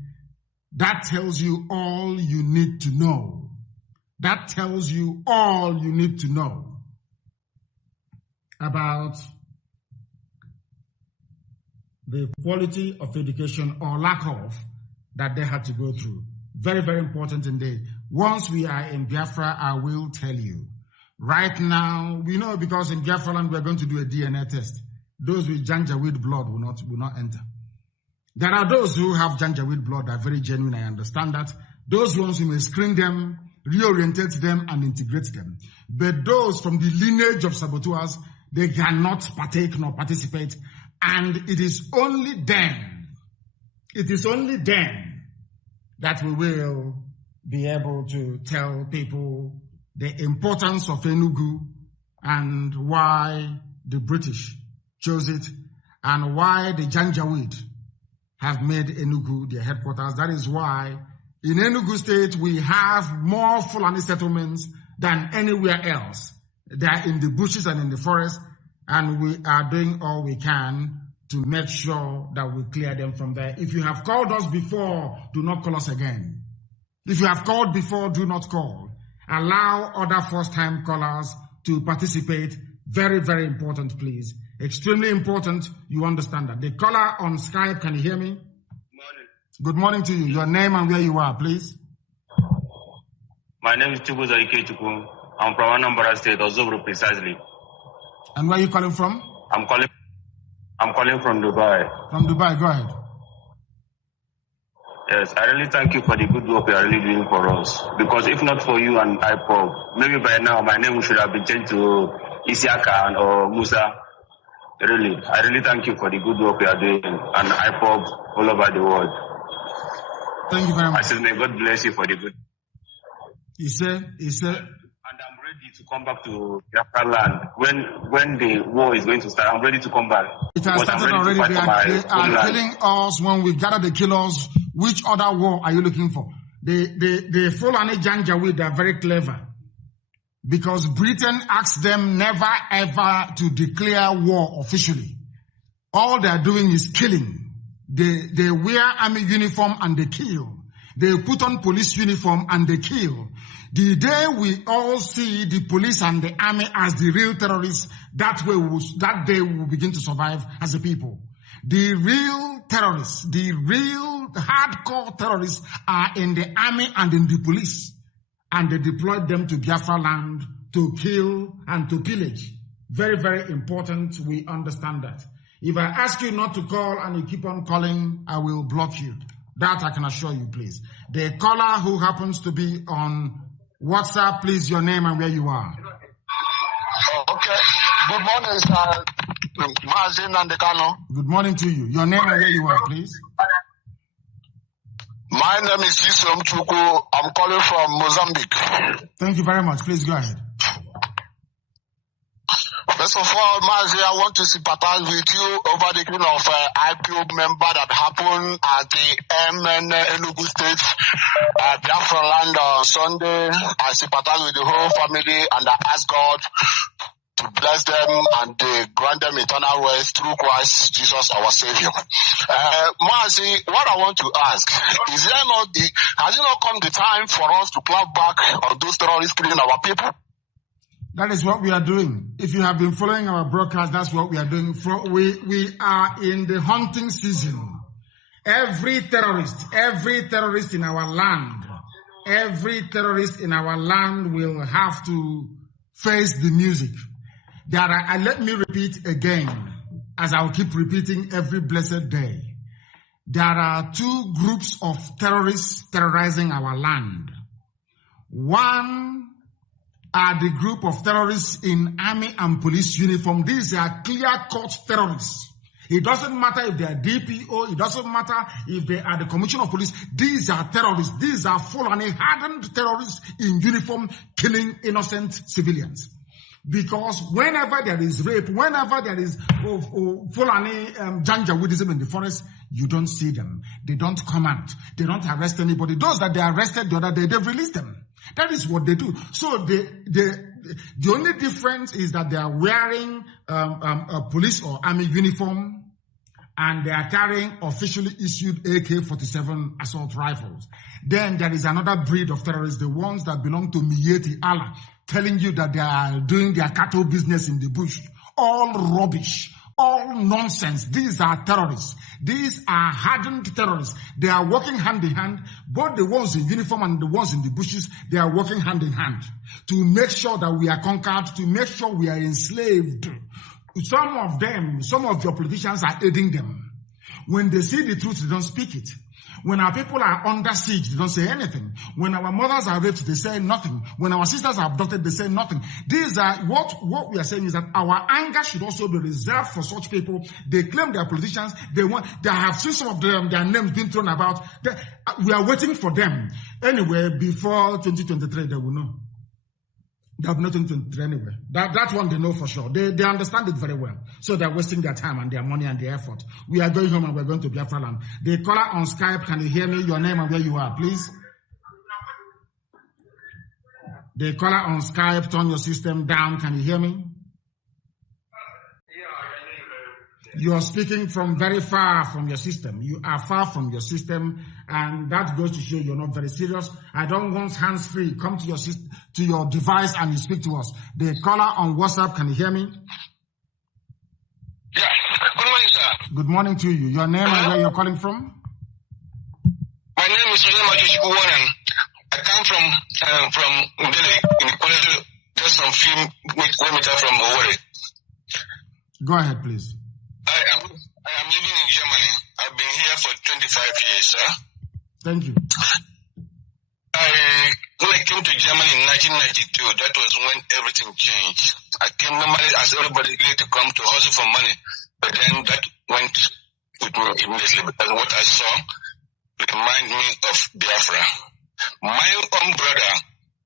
that tells you all you need to know. That tells you all you need to know about the quality of education or lack of that they had to go through. Very, very important indeed. Once we are in Biafra, I will tell you. Right now, we know because in Biafra land we are going to do a DNA test. Those with Janjaweed blood will not enter. There are those who have Janjaweed blood that are very genuine, I understand that. Those ones, you may screen them, reorientate them, and integrate them. But those from the lineage of saboteurs, they cannot partake nor participate. And it is only then that we will be able to tell people the importance of Enugu and why the British chose it and why the Janjaweed have made Enugu their headquarters. That is why in Enugu state we have more Fulani settlements than anywhere else. They are in the bushes and in the forest, and we are doing all we can to make sure that we clear them from there. If you have called us before, do not call us again. If you have called before, do not call. Allow other first-time callers to participate. Very, very important, please. Extremely important, you understand that. The caller on Skype, can you hear me? Morning. Good morning to you. Your name and where you are, please. My name is Chubuzo Ikechukwu. I'm from Anambra State, Ozobro precisely. And where are you calling from? I'm calling from Dubai. From Dubai, go ahead. Yes, I really thank you for the good work you are really doing for us. Because if not for you and IPOB, maybe by now my name should have been changed to Isiaka or Musa. Really, I really thank you for the good work you are doing and IPOB all over the world. Thank you very much. I said, may God bless you for the good. He said. And I'm ready to come back to Biafra land. When the war is going to start, I'm ready to come back. It has started already. They are killing us. When we gather the killers, which other war are you looking for? The Fulani Janjaweed are very clever. Because Britain asked them never ever to declare war officially. All they are doing is killing. They wear army uniform and they kill. They put on police uniform and they kill. The day we all see the police and the army as the real terrorists, that day we will begin to survive as a people. The real terrorists, the real hardcore terrorists are in the army and in the police. And they deployed them to Biafra land to kill and to pillage. Very, very important. We understand that. If I ask you not to call and you keep on calling, I will block you. That I can assure you, please. The caller who happens to be on WhatsApp, please, your name and where you are. Okay. Good morning, sir. Mazi Nnamdi Kanu. Good morning to you. Your name and where you are, please. My name is Isom Chukwu. I'm calling from Mozambique. Thank you very much. Please go ahead. First of all, Mazi, I want to sympathize with you over the killing of IPOB member that happened at the MN Enugu State, Biafra land on Sunday. I sympathize with the whole family and I ask God to bless them and grant them eternal rest through Christ Jesus our Savior. Mazi, what I want to ask, has it not come the time for us to clap back on those terrorists killing our people? That is what we are doing. If you have been following our broadcast, that's what we are doing. We are in the hunting season. Every terrorist in our land, will have to face the music. Let me repeat again, as I'll keep repeating every blessed day. There are two groups of terrorists terrorizing our land. One are the group of terrorists in army and police uniform. These are clear-cut terrorists. It doesn't matter if they are DPO. It doesn't matter if they are the Commission of Police. These are terrorists. These are Fulani hardened terrorists in uniform killing innocent civilians. Because whenever there is rape, whenever there is Fulani Janjaweedism in the forest, you don't see them. They don't come out. They don't arrest anybody. Those that they arrested the other day, they've released them. That is what they do. So the only difference is that they are wearing a police or army uniform, and they are carrying officially issued AK-47 assault rifles. Then there is another breed of terrorists, the ones that belong to Miyetti Allah, telling you that they are doing their cattle business in the bush. All rubbish, all nonsense. These are terrorists. These are hardened terrorists. They are working hand in hand. Both the ones in uniform and the ones in the bushes, they are working hand in hand to make sure that we are conquered, to make sure we are enslaved. Some of them, some of your politicians are aiding them. When they see the truth, they don't speak it. When our people are under siege, they don't say anything. When our mothers are raped, they say nothing. When our sisters are abducted, they say nothing. These are what we are saying is that our anger should also be reserved for such people. They claim they are politicians. They have seen some of them, their names being thrown about. We are waiting for them. Anyway, before 2023, they will know. They have nothing to do anyway. That one they know for sure. They understand it very well. So they're wasting their time and their money and their effort. We are going home and we're going to Biafra land. The caller on Skype, can you hear me? Your name and where you are, please. The caller on Skype, turn your system down. Can you hear me? You are speaking from very far from your system. You are far from your system, and that goes to show you're not very serious. I don't want hands-free. Come to your device and you speak to us. The caller on WhatsApp, can you hear me? Yeah. Good morning, sir. Good morning to you. Your name and where you're calling from? My name is Mazi Nnamdi Kanu. I come from Delhi, in Equatorial, just some few kilometers from Owerri. Go ahead, please. I am living in Germany. I've been here for 25 years, sir. Thank you. When I came to Germany in 1992, that was when everything changed. I came normally as everybody to come to hustle for money, but then that went with me immediately because what I saw reminded me of Biafra. My own brother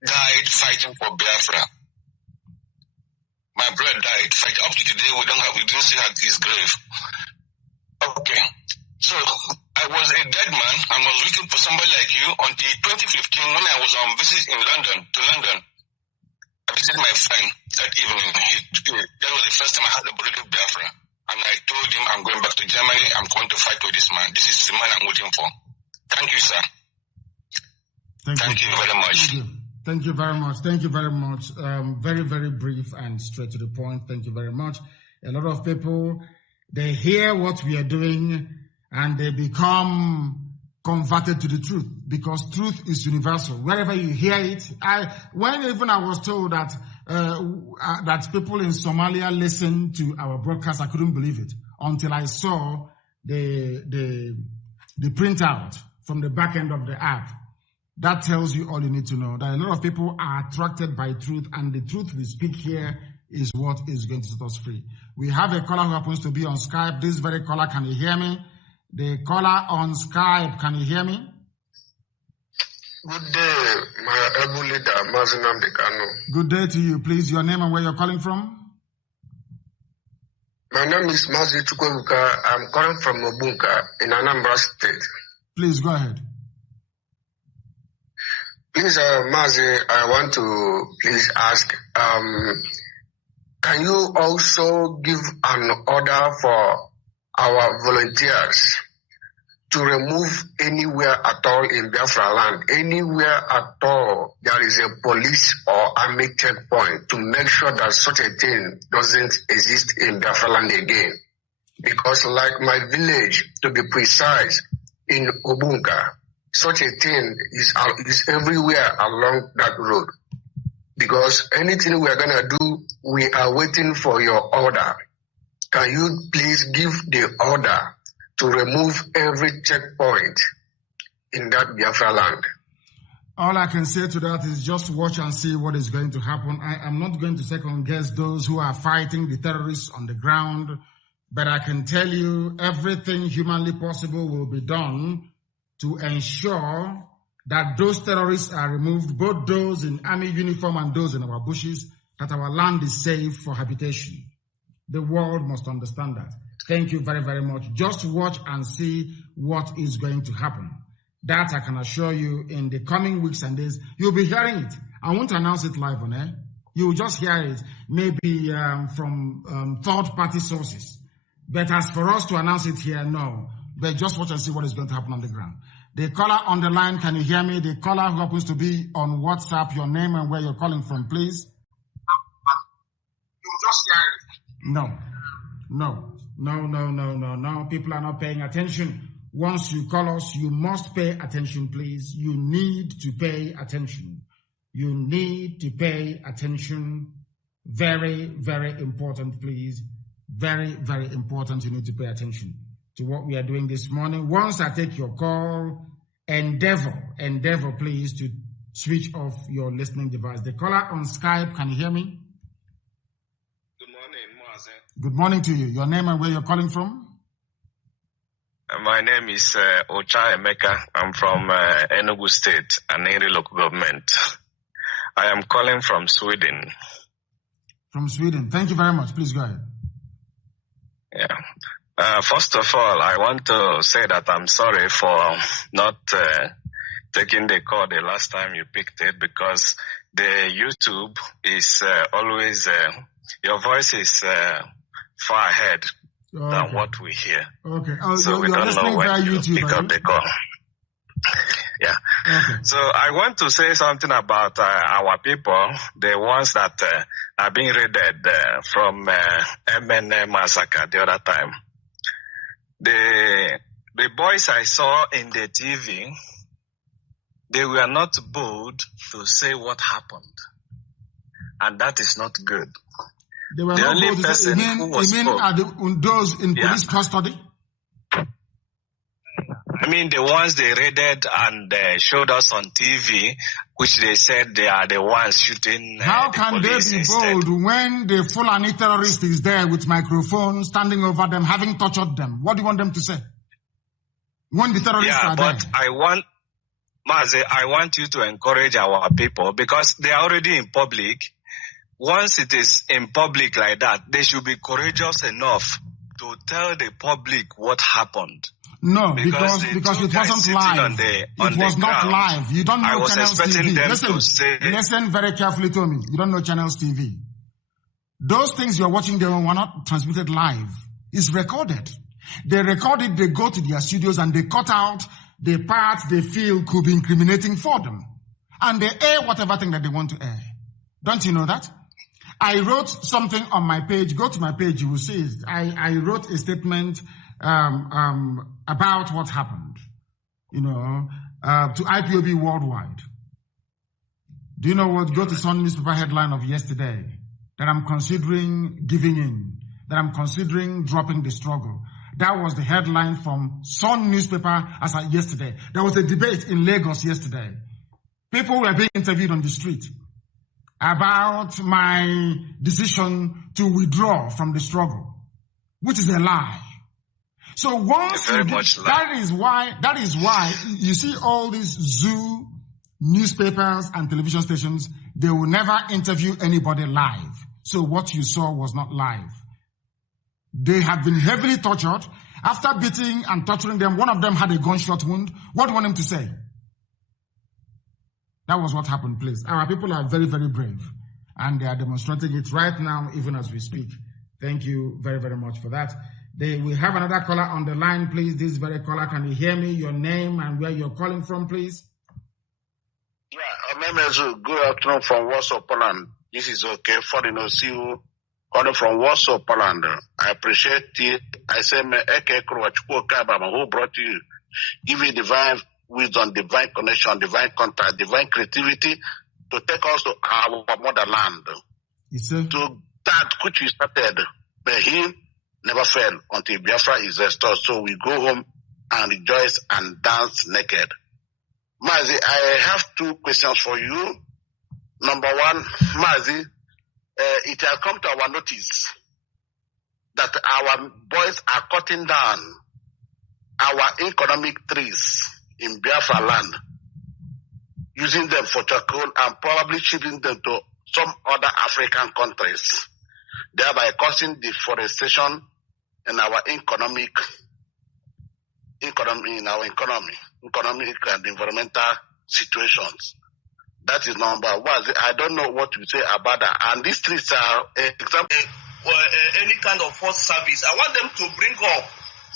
died fighting for Biafra. My brother died fighting. Up to today, we didn't see his grave. Okay, so I was a dead man. I was looking for somebody like you until 2015 when I was on visit in London. I visited my friend that evening. That was the first time I had a bullet of Biafra. And I told him, I'm going back to Germany. I'm going to fight with this man. This is the man I'm waiting for. Thank you, sir. Thank you very much. Thank you very much. Thank you very much. Very, very brief and straight to the point. Thank you very much. A lot of people, they hear what we are doing and they become converted to the truth because truth is universal. Wherever you hear it, when I was told that that people in Somalia listen to our broadcast, I couldn't believe it until I saw the printout from the back end of the app. That tells you all you need to know, that a lot of people are attracted by truth, and the truth we speak here is what is going to set us free. We have a caller who happens to be on Skype. This very caller, can you hear me? The caller on Skype, can you hear me? Good day, my able leader, Mazi Nnamdi Kanu. Good day to you. Please, your name and where you're calling from? My name is Mazi Nnamdi. I'm calling from Obunka in Anambra State. Please, go ahead. Please, Mazi, I want to please ask, can you also give an order for our volunteers to remove anywhere at all in Biafra land, anywhere at all there is a police or army checkpoint, to make sure that such a thing doesn't exist in Biafra land again? Because like my village, to be precise, in Obunka, such a thing is everywhere along that road. Because anything we are going to do, we are waiting for your order. Can you please give the order to remove every checkpoint in that Biafra land? All I can say to that is just watch and see what is going to happen. I am not going to second guess those who are fighting the terrorists on the ground, but I can tell you everything humanly possible will be done to ensure that those terrorists are removed, both those in army uniform and those in our bushes, that our land is safe for habitation. The world must understand that. Thank you very, very much. Just watch and see what is going to happen. That I can assure you in the coming weeks and days, you'll be hearing it. I won't announce it live on air. You will just hear it maybe from third-party sources. But as for us to announce it here, no. But just watch and see what is going to happen on the ground. The caller on the line, can you hear me? The caller who happens to be on WhatsApp, your name and where you're calling from, please. You just hear it. No. People are not paying attention. Once you call us, you must pay attention, please. You need to pay attention. You need to pay attention. Very, very important, please. Very, very important. You need to pay attention to what we are doing this morning. Once I take your call, endeavor, please, to switch off your listening device. The caller on Skype, can you hear me? Good morning, Mazi. Good morning to you. Your name and where you're calling from? My name is Ocha Emeka. I'm from Enugu State, Aneri local government. I am calling from Sweden. From Sweden. Thank you very much. Please go ahead. Yeah. First of all, I want to say that I'm sorry for not taking the call the last time you picked it, because the YouTube is always, your voice is far ahead than what we hear. Okay. So we don't know when you pick up the call. Yeah. Okay. So I want to say something about our people, the ones that are being raided from MN massacre the other time. The boys I saw in the TV, they were not bold to say what happened. And that is not good. They were the not only bold. person who was are those in police custody? I mean, the ones they raided and showed us on TV, which they said they are the ones shooting. How can they be bold when the Fulani terrorist is there with microphone standing over them, having tortured them? What do you want them to say? When the terrorists are there? Mazi, I want you to encourage our people, because they are already in public. Once it is in public like that, they should be courageous enough to tell the public what happened. No, because it wasn't live. It was not live. You don't know Channels TV. Listen very carefully to me. You don't know Channels TV. Those things you're watching, they were not transmitted live. It's recorded. They record it, they go to their studios and they cut out the parts they feel could be incriminating for them. And they air whatever thing that they want to air. Don't you know that? I wrote something on my page. Go to my page, you will see it. I wrote a statement about what happened, to IPOB worldwide. Do you know what? Go to Sun newspaper headline of yesterday, that I'm considering giving in, that I'm considering dropping the struggle. That was the headline from Sun newspaper as of yesterday. There was a debate in Lagos yesterday. People were being interviewed on the street about my decision to withdraw from the struggle, which is a lie. So once that is why you see all these zoo newspapers and television stations, they will never interview anybody live. So what you saw was not live. They have been heavily tortured. After beating and torturing them, one of them had a gunshot wound. What do you want him to say? That was what happened, please. Our people are very, very brave, and they are demonstrating it right now, even as we speak. Thank you very, very much for that. We have another caller on the line, please. This very caller, can you hear me? Your name and where you're calling from, please? Yeah, my name is good afternoon from Warsaw, Poland. This is okay. For the see you calling from Warsaw, Poland. I appreciate it. I say, who brought you, give you divine wisdom, divine connection, divine contact, divine creativity to take us to our motherland. To that which we started, but him never fail until Biafra is restored. So we go home and rejoice and dance naked. Mazi, I have 2 questions for you. Number one, Mazi, it has come to our notice that our boys are cutting down our economic trees in Biafra land, using them for charcoal and probably shipping them to some other African countries, thereby causing deforestation in our economic and environmental situations. That is number one. I don't know what to say about that. And these trees are example. Any kind of force service. I want them to bring up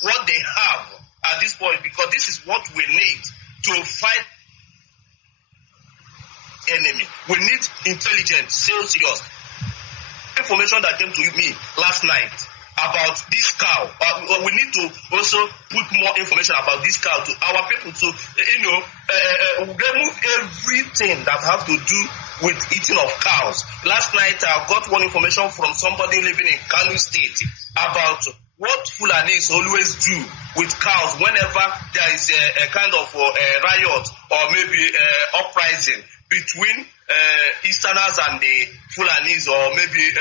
what they have at this point, because this is what we need to fight enemy. We need intelligence, serious information that came to me last night about this cow. We need to also put more information about this cow to our people to, remove everything that have to do with eating of cows. Last night I got one information from somebody living in Kanu State about what Fulanis always do with cows whenever there is a kind of riot or maybe uprising between Easterners and the Fulanis, or maybe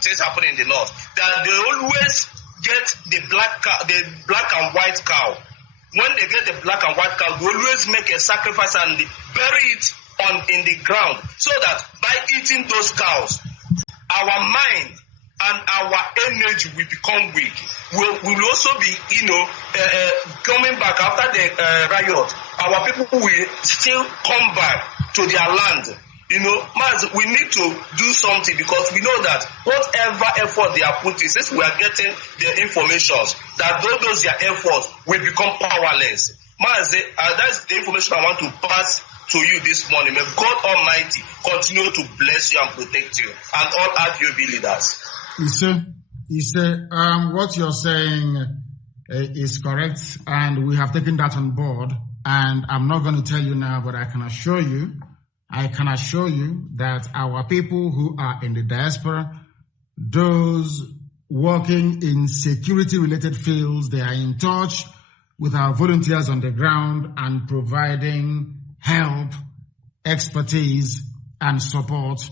things happen in the north. That they always get the black and white cow. When they get the black and white cow, they always make a sacrifice and bury it in the ground, so that by eating those cows, our mind and our energy will become weak. We'll also be, coming back after the riot. Our people will still come back to their land. Maz, we need to do something, because we know that whatever effort they are putting, since we are getting the information that those their efforts will become powerless. Maz, that's the information I want to pass to you this morning. May God Almighty continue to bless you and protect you and all IPOB leaders. You say, what you're saying is correct, and we have taken that on board. And I'm not going to tell you now, but I can assure you that our people who are in the diaspora, those working in security-related fields, they are in touch with our volunteers on the ground and providing help, expertise, and support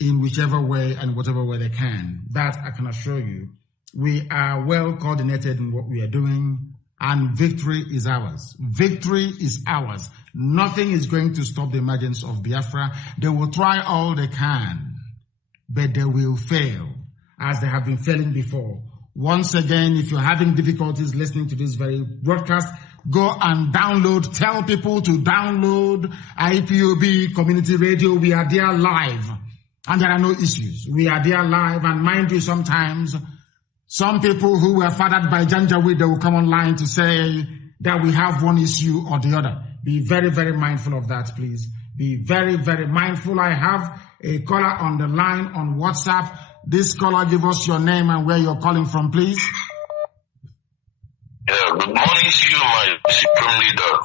in whichever way and whatever way they can. That I can assure you. We are well coordinated in what we are doing, and victory is ours. Victory is ours. Nothing is going to stop the emergence of Biafra. They will try all they can, but they will fail, as they have been failing before. Once again, if you're having difficulties listening to this very broadcast, go and tell people to download IPOB Community Radio. We are there live, and there are no issues. We are there live, and mind you, sometimes some people who were fathered by Janjaweed, they will come online to say that we have one issue or the other. Be very, very mindful of that, please. Be very, very mindful. I have a caller on the line on WhatsApp. This caller, give us your name and where you're calling from, please. Yeah, good morning to you, my supreme leader.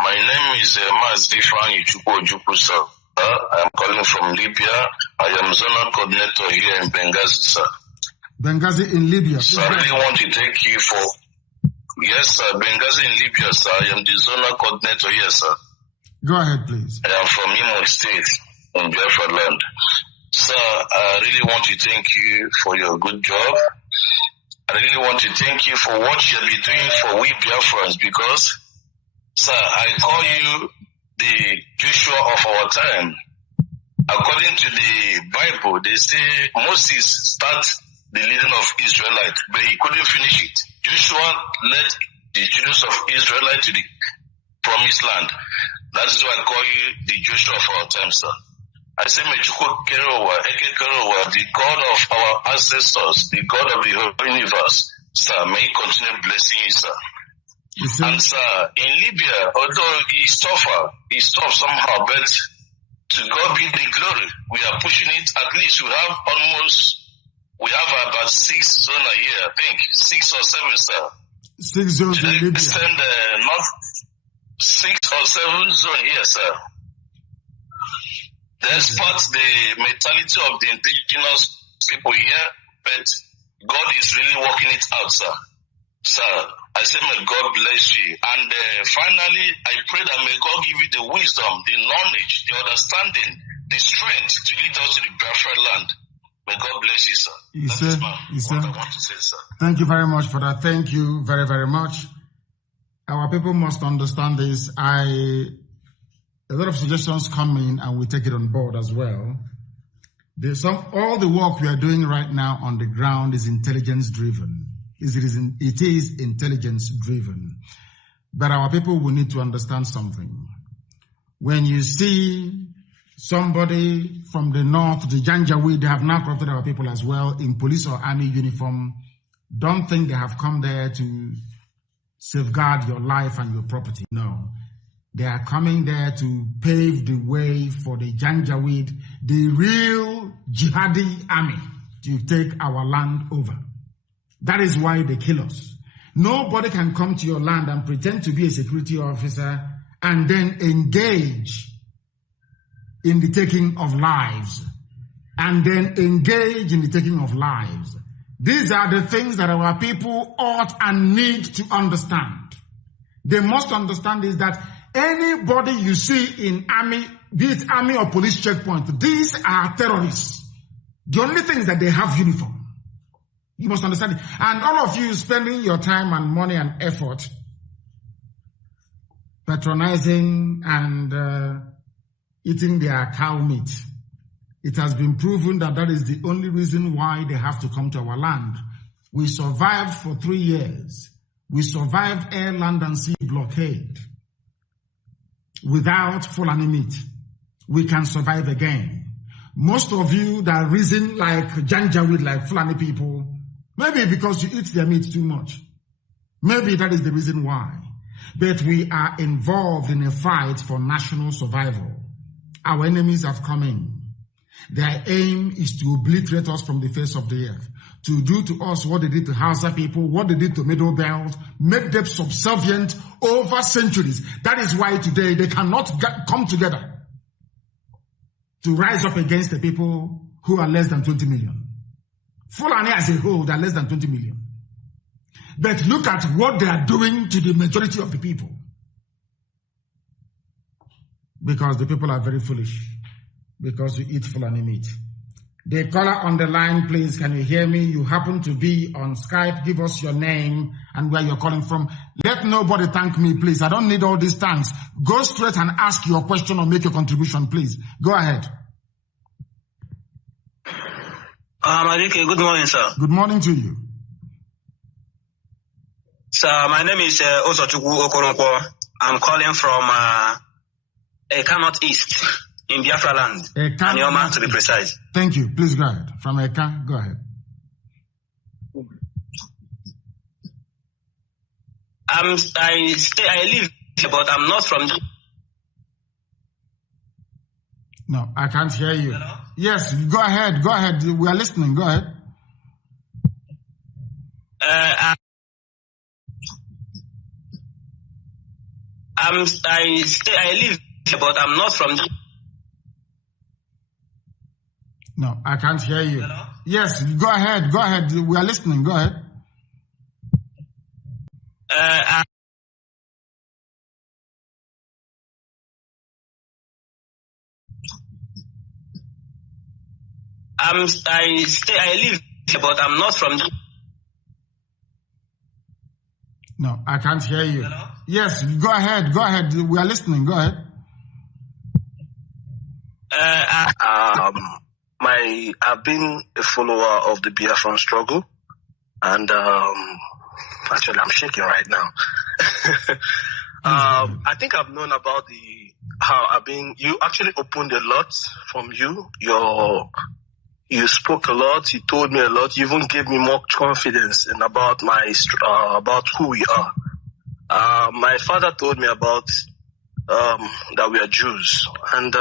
My name is Mazi Nnamdi Kanu, sir. I'm calling from Libya. I am zonal coordinator here in Benghazi, sir. Benghazi in Libya. So I really want to thank you for... Yes, sir. Benghazi in Libya, sir. I am the zonal coordinator here, sir. Go ahead, please. I am from Imo State in Biafra land. Sir, I really want to thank you for your good job. I really want to thank you for what you'll be doing for we Biafrans, because, sir, I call you the Joshua of our time. According to the Bible, they say Moses started the leading of Israelites, but he couldn't finish it. Joshua led the children of Israelite to the promised land. That is why I call you the Joshua of our time, sir. I say, the God of our ancestors, the God of the whole universe, sir, may he continue blessing you, sir. And sir, in Libya, although it's tough somehow, but to God be the glory. We are pushing it. At least we have about 6 zones a year, I think. 6 or 7, sir. 6 zones in Libya. Send not 6 or 7 zones here, sir. There's part the mentality of the indigenous people here, but God is really working it out, sir. Sir, I say may God bless you. And finally, I pray that may God give you the wisdom, the knowledge, the understanding, the strength to lead us to the Biafra land. May God bless you, sir. That's what I want to say, sir. Thank you very much for that. Thank you very, very much. Our people must understand this. A lot of suggestions come in and we take it on board as well. All the work we are doing right now on the ground is intelligence driven. It is intelligence driven. But our people will need to understand something. When you see somebody from the north, the Janjaweed, they have now corrupted our people as well in police or army uniform, don't think they have come there to safeguard your life and your property. No. They are coming there to pave the way for the Janjaweed, the real jihadi army, to take our land over. That is why they kill us. Nobody can come to your land and pretend to be a security officer and then engage in the taking of lives. These are the things that our people ought and need to understand. They must understand is that anybody you see in army, be it army or police checkpoint, these are terrorists. The only thing is that they have uniform. You must understand it. And all of you spending your time and money and effort patronizing and eating their cow meat. It has been proven that that is the only reason why they have to come to our land. We survived for 3 years. We survived air, land, and sea blockade. Without Fulani meat, we can survive again. Most of you that reason like Janjaweed, like Fulani people, maybe because you eat their meat too much. Maybe that is the reason why. But we are involved in a fight for national survival. Our enemies have come in. Their aim is to obliterate us from the face of the earth, to do to us what they did to Hausa people, what they did to Middle Belt, make them subservient over centuries. That is why today they cannot come together to rise up against the people who are less than 20 million. Fulani as a whole, they are less than 20 million. But look at what they are doing to the majority of the people. Because the people are very foolish. Because you eat Fulani meat. The caller on the line, please, can you hear me? You happen to be on Skype. Give us your name and where you're calling from. Let nobody thank me, please. I don't need all these thanks. Go straight and ask your question or make your contribution, please. Go ahead. Marike, good morning, sir. Good morning to you. Sir, my name is Osochukwu Okoronkwo. I'm calling from Eka North East in Biafra land. Anioma, to be precise. Thank you. Please go ahead. From Eka, go ahead. I live here, but I'm not from. No, I can't hear you. Hello? Yes, go ahead. Go ahead. We are listening. Go ahead. I live here, but I'm not from. No, I can't hear you. Hello? Yes, go ahead. Go ahead. We are listening. Go ahead. I live here, but I'm not from. No, I can't hear you. Hello? Yes, go ahead. Go ahead. We are listening. Go ahead. I've been a follower of the Biafran struggle, and actually I'm shaking right now. I think I've known about you actually opened a lot from you. You spoke a lot. You told me a lot. You even gave me more confidence about who we are. My father told me about that we are Jews, and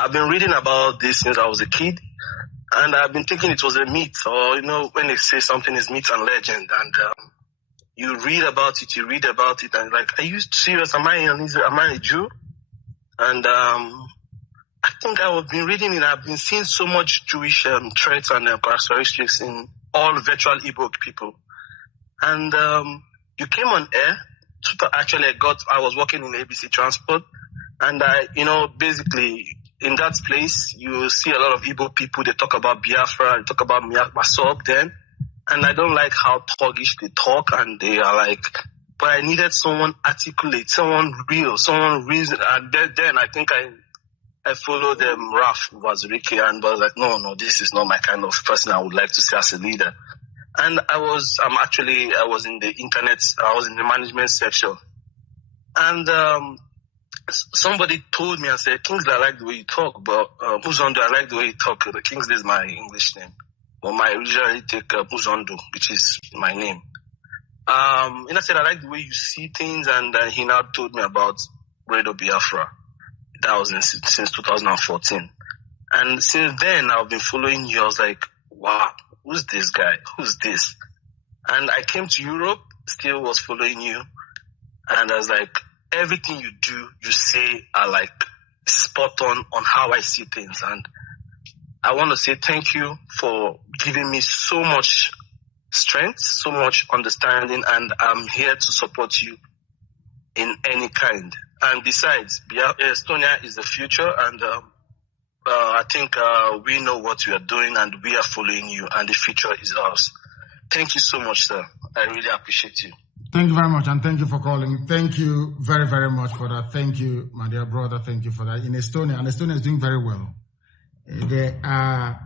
I've been reading about this since I was a kid, and I've been thinking it was a myth, or when they say something is myth and legend, and you read about it, and like, are you serious? Am I a Jew? And I think I've been reading it. I've been seeing so much Jewish traits and characteristics in all virtual IPOB people. And you came on air. Actually, I was working in ABC Transport, and basically in that place, you see a lot of Igbo people. They talk about Biafra, they talk about Masop then, and I don't like how thuggish they talk, and they are like, but I needed someone articulate, someone real, someone reason. And then I think I followed them, Raf Wazirike, and was like, no, this is not my kind of person I would like to see as a leader. And I was in the internet, I was in the management section. And somebody told me and said, Kingsley, I like the way you talk, but Muzondo, I like the way you talk. Kingsley is my English name. But I usually take Muzondo, which is my name. And I said, I like the way you see things, and he now told me about Radio Biafra. That was since 2014. And since then, I've been following you. I was like, wow, who's this guy? Who's this? And I came to Europe, still was following you. And I was like, everything you do, you say are like spot on how I see things. And I want to say thank you for giving me so much strength, so much understanding, and I'm here to support you in any kind. And besides, Estonia is the future, and I think we know what we are doing, and we are following you, and the future is ours. Thank you so much, sir. I really appreciate you. Thank you very much, and thank you for calling. Thank you very, very much for that. Thank you, my dear brother. Thank you for that. In Estonia, and Estonia is doing very well. They are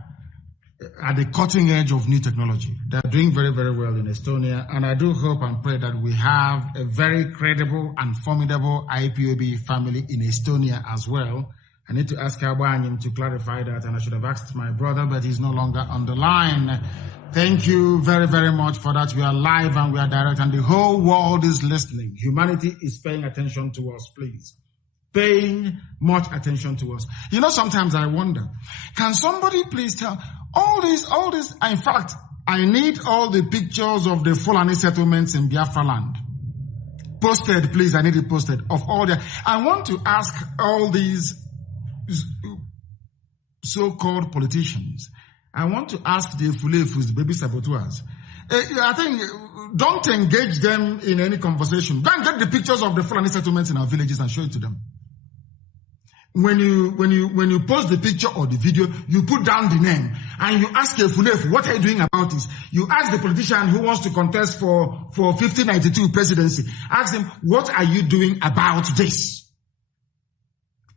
at the cutting edge of new technology. They're doing very, very well in Estonia, and I do hope and pray that we have a very credible and formidable IPOB family in Estonia as well. I need to ask Abanyim to clarify that, and I should have asked my brother, but he's no longer on the line. Thank you very, very much for that. We are live and we are direct, and the whole world is listening. Humanity is paying attention to us, please. Paying much attention to us. You know, sometimes I wonder, can somebody please tell all this, in fact, I need all the pictures of the Fulani settlements in Biafra land. Posted, please, I need it posted, of all the, I want to ask all these so-called politicians, I want to ask the Fulefus, the baby saboteurs, I think, don't engage them in any conversation. Go and get the pictures of the Fulani settlements in our villages and show it to them. When you post the picture or the video, you put down the name and you ask a Fulefu, what are you doing about this? You ask the politician who wants to contest for 1592 presidency, ask him, what are you doing about this?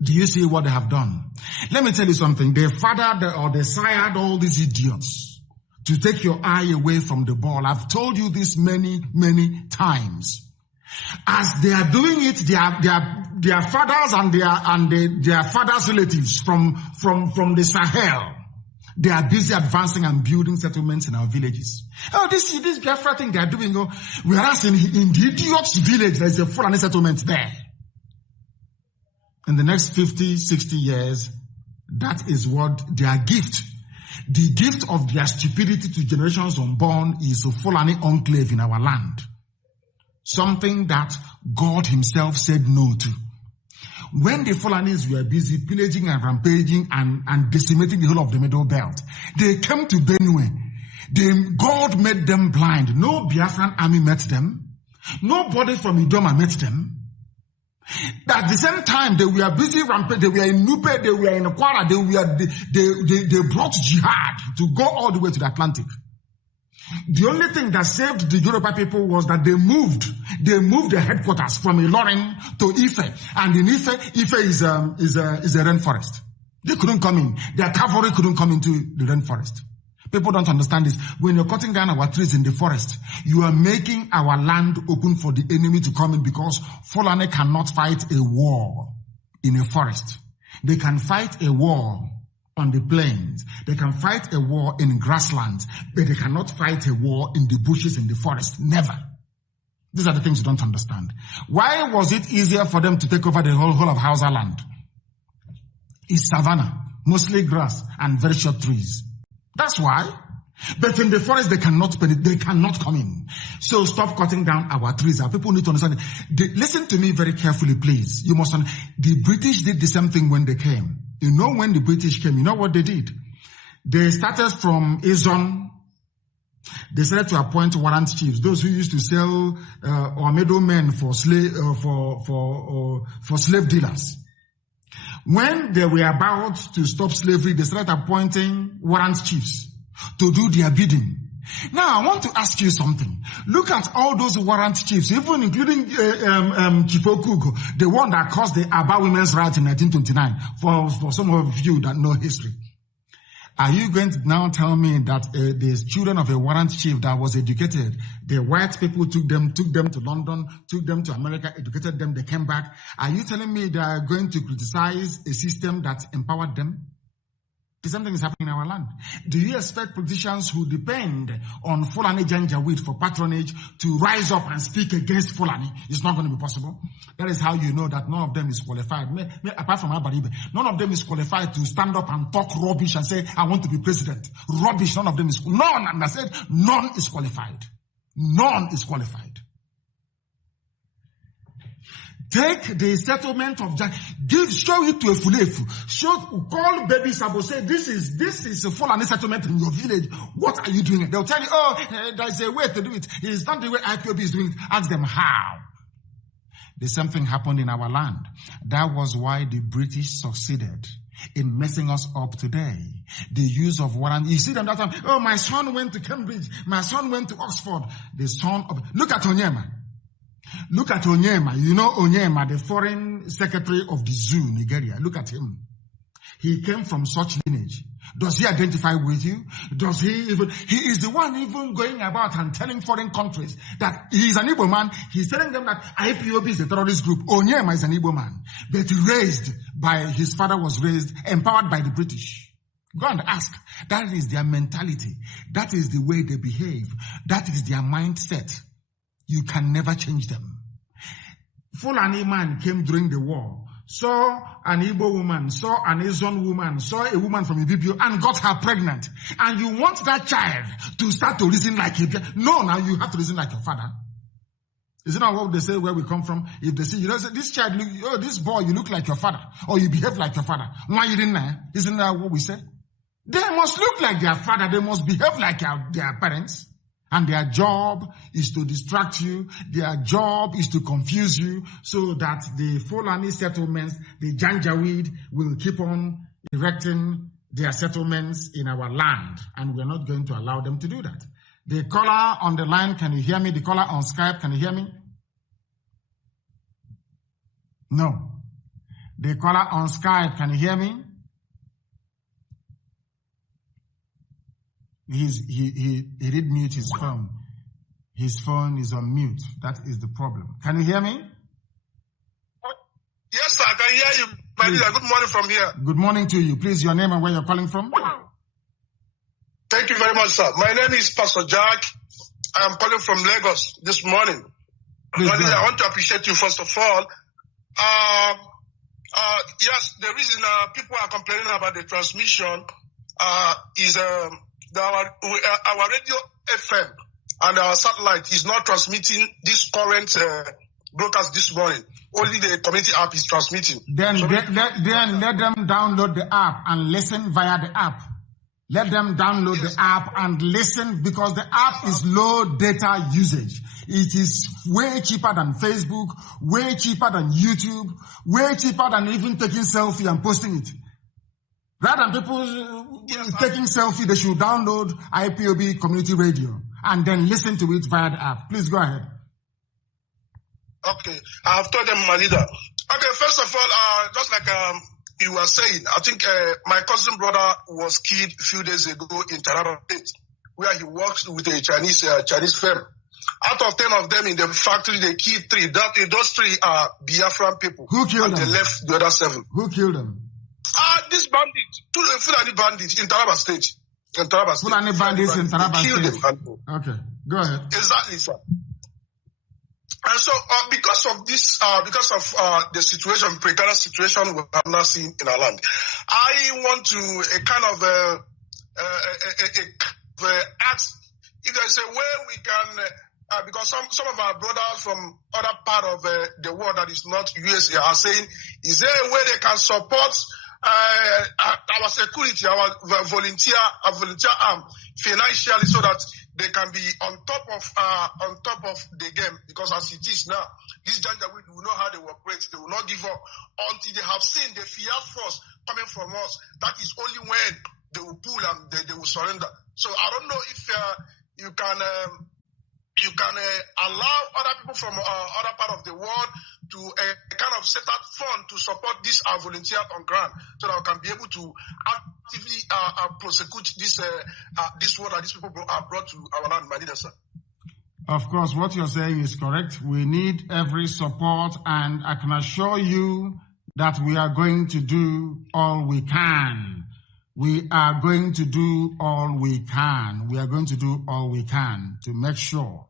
Do you see what they have done? Let me tell you something. They fathered or they sired all these idiots to take your eye away from the ball. I've told you this many, many times. As they are doing it, their fathers and their fathers' relatives from the Sahel, they are busy advancing and building settlements in our villages. Oh, this Biafra thing they are doing. Oh, whereas in the idiot's village, there is a Fulani settlement there. In the next 50, 60 years, that is what their gift. The gift of their stupidity to generations unborn is a Fulani enclave in our land. Something that God himself said no to. When the Fulanis were busy pillaging and rampaging and decimating the whole of the Middle Belt, they came to Benue. God made them blind. No Biafran army met them. Nobody from Idoma met them. At the same time, they were busy rampaging. They were in Nupe, they were in Kwara, they brought jihad to go all the way to the Atlantic. The only thing that saved the Yoruba people was that they moved the headquarters from Ilorin to Ife, and in Ife is a rainforest. They couldn't come in. Their cavalry couldn't come into the rainforest. People don't understand this. When you're cutting down our trees in the forest, you are making our land open for the enemy to come in, because Fulani cannot fight a war in a forest. They can fight a war on the plains. They can fight a war in grasslands, but they cannot fight a war in the bushes in the forest. Never. These are the things you don't understand. Why was it easier for them to take over the whole of Hausa land? It's savanna, mostly grass and very short trees. That's why. But in the forest, they cannot come in. So stop cutting down our trees. Our people need to understand. Listen to me very carefully, please. You must understand. The British did the same thing when they came. You know, when the British came, you know what they did? They started from Izon They started to appoint warrant chiefs, those who used to sell or middlemen for slave dealers. When they were about to stop slavery, they started appointing warrant chiefs to do their bidding. Now, I want to ask you something. Look at all those warrant chiefs, even including Chipokugo, the one that caused the Aba women's rights in 1929, for some of you that know history. Are you going to now tell me that the children of a warrant chief that was educated, the white people took them to London, took them to America, educated them, they came back? Are you telling me they are going to criticize a system that empowered them? Something is happening in our land. Do you expect politicians who depend on Fulani Janjaweed for patronage to rise up and speak against Fulani? It's not going to be possible. That is how you know that none of them is qualified. Apart from Abaribe, none of them is qualified to stand up and talk rubbish and say, I want to be president. Rubbish, none of them is. None, and I said, none is qualified. None is qualified. Take the settlement of Jack, show it to a Fulefu. Call baby Sabo, say, this is a Fulani settlement in your village. What are you doing? They'll tell you, there's a way to do it. It's not the way IPOB is doing it. Ask them how. The same thing happened in our land. That was why the British succeeded in messing us up today. The use of warrant. You see them that time, oh, my son went to Cambridge. My son went to Oxford. The son of, look at Onyema. Look at Onyema. You know Onyema, the foreign secretary of the zoo, Nigeria. Look at him. He came from such lineage. Does he identify with you? Does he is the one even going about and telling foreign countries that he is an Igbo man. He's telling them that IPOB is a terrorist group. Onyema is an Igbo man. But his father was raised, empowered by the British. Go and ask. That is their mentality. That is the way they behave. That is their mindset. You can never change them. Fulani man came during the war, saw an Igbo woman, saw an Asian woman, saw a woman from Ibibio and got her pregnant. And you want that child to start to reason like him? No, now you have to reason like your father. Isn't that what they say where we come from? If they see, you know, this child, this boy, you look like your father, or you behave like your father. Why you didn't know? Isn't that what we say? They must look like their father. They must behave like their parents. And their job is to distract you. Their job is to confuse you so that the Fulani settlements, the Janjaweed, will keep on erecting their settlements in our land. And we're not going to allow them to do that. The caller on the line, can you hear me? The caller on Skype, can you hear me? No. The caller on Skype, can you hear me? He did mute his phone. His phone is on mute. That is the problem. Can you hear me? Yes, sir, I can hear you. My leader, good morning from here. Good morning to you. Please, your name and where you're calling from. Thank you very much, sir. My name is Pastor Jack. I am calling from Lagos this morning. My leader, I want to appreciate you first of all. Yes, the reason people are complaining about the transmission is our radio FM and our satellite is not transmitting this current broadcast this morning. Only the community app is transmitting. Then let them download the app and listen via the app. Let them download the app and listen because the app is low data usage. It is way cheaper than Facebook, way cheaper than YouTube, way cheaper than even taking selfie and posting it. Rather than people taking selfie, they should download IPOB community radio and then listen to it via the app. Please go ahead. Okay, I have told them, my leader. Okay, first of all, just like you were saying, I think my cousin brother was killed a few days ago in Taraba State, where he works with a Chinese firm. Out of 10 of them in the factory, they killed 3. Those 3 are Biafran people. Who killed them? They left the other 7. Who killed them? This bandit, 2 Fulani bandits in Taraba State. Fulani bandits in Taraba State. Okay, go ahead. Exactly, sir. And so, because of this, the situation, precarious situation we have now seen in our land, I want to ask if there is a way we can, because some of our brothers from other part of the world that is not USA are saying, is there a way they can support our security, our volunteer arm financially so that they can be on top of the game, because as it is now, this Janjaweed will know how they operate. They will not give up until they have seen the fear force coming from us. That is only when they will pull and they will surrender. So I don't know if you can allow other people from other part of the world to kind of set out fund to support this volunteer on ground, so that we can be able to actively prosecute this war that these people are brought to our land, my leader, sir. Of course, what you're saying is correct. We need every support, and I can assure you that we are going to do all we can. We are going to do all we can. We are going to do all we can to make sure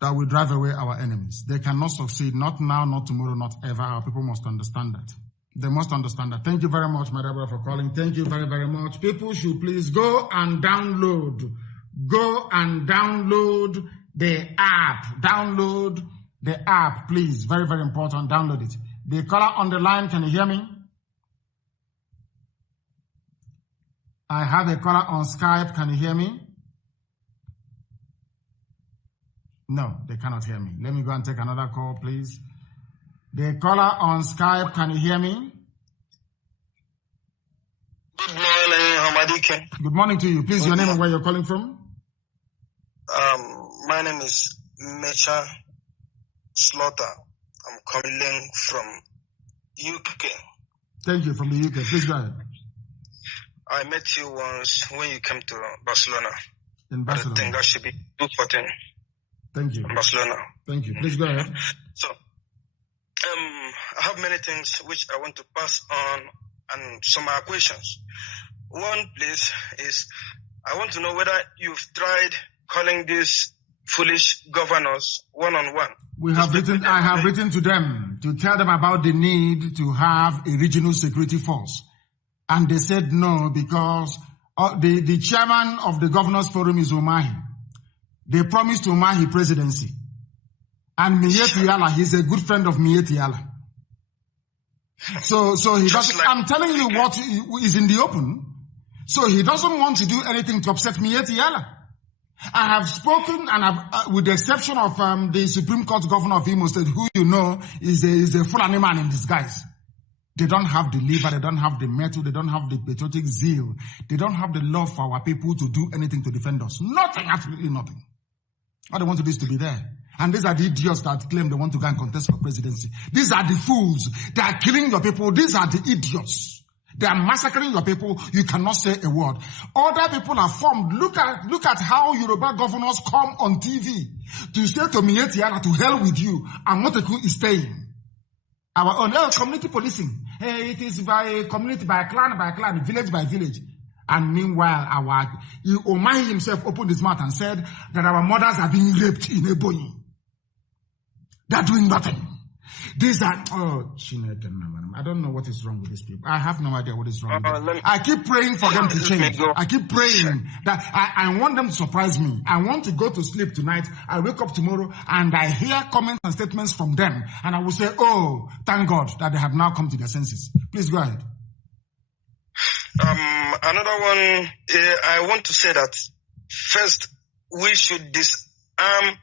that we drive away our enemies. They cannot succeed, not now, not tomorrow, not ever. Our people must understand that. They must understand that. Thank you very much, my brother, for calling. Thank you very, very much. People should please go and download the app. Download the app, please. Very, very important. Download it. The caller on the line, can you hear me? I have a caller on Skype. Can you hear me? No, they cannot hear me. Let me go and take another call, please. The caller on Skype, can you hear me? Good morning, Hamadike. Good morning to you. Please, your name and where you're calling from? My name is Mecha Slaughter. I'm calling from UK. Thank you, from the UK. Please go ahead. I met you once when you came to Barcelona. In Barcelona? I think that should be 214. Thank you. Barcelona. Thank you. Please go ahead. So, I have many things which I want to pass on and some are questions. One, please, is I want to know whether you've tried calling these foolish governors one-on-one. I have written to them to tell them about the need to have a regional security force. And they said no, because the chairman of the Governors Forum is Umahi. They promised Umahi presidency. And Miyetti Yala, he's a good friend of Miyetti Yala. So he doesn't, I'm telling you what is in the open. So he doesn't want to do anything to upset Miyetti Yala. I have spoken, and with the exception of the Supreme Court Governor of Imo State, who you know is a Fulani man in disguise. They don't have the liver, they don't have the metal, they don't have the patriotic zeal. They don't have the love for our people to do anything to defend us. Nothing, absolutely nothing. All they want to do is to be there. And these are the idiots that claim they want to go and contest for presidency. These are the fools. They are killing your people. These are the idiots. They are massacring your people. You cannot say a word. Other people are formed. Look at how Yoruba governors come on TV to say to Miyetti Yala, to hell with you. And Moteku is staying. Our own community policing. It is by community, by clan, village by village. And meanwhile, Omahi himself opened his mouth and said that our mothers are being raped in Ebonyi. They're doing nothing. These are, I don't know what is wrong with these people. I have no idea what is wrong with them. I keep praying for them to change. I keep praying that I want them to surprise me. I want to go to sleep tonight. I wake up tomorrow and I hear comments and statements from them. And I will say, oh, thank God that they have now come to their senses. Please go ahead. Another one, I want to say that first we should disarm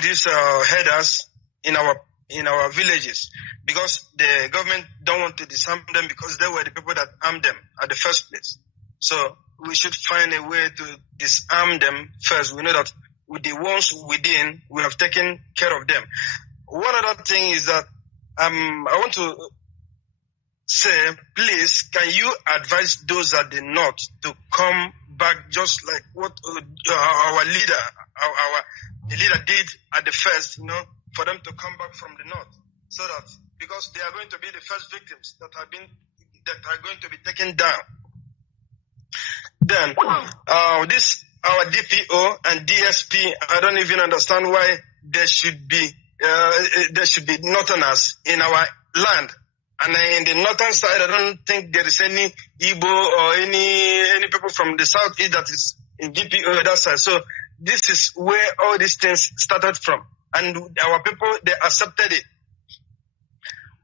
these headers in our villages, because the government don't want to disarm them because they were the people that armed them at the first place. So we should find a way to disarm them first. We know that with the ones within, we have taken care of them. One other thing is that I want to say, please, can you advise those at the north to come back, just like what our leader, the leader did at the first, for them to come back from the north, so that, because they are going to be the first victims that are going to be taken down. Then this our DPO and DSP, I don't even understand why there should be northerners in our land. And in the northern side, I don't think there is any Igbo or any people from the southeast that is in DPO that side. So this is where all these things started from. And our people, they accepted it.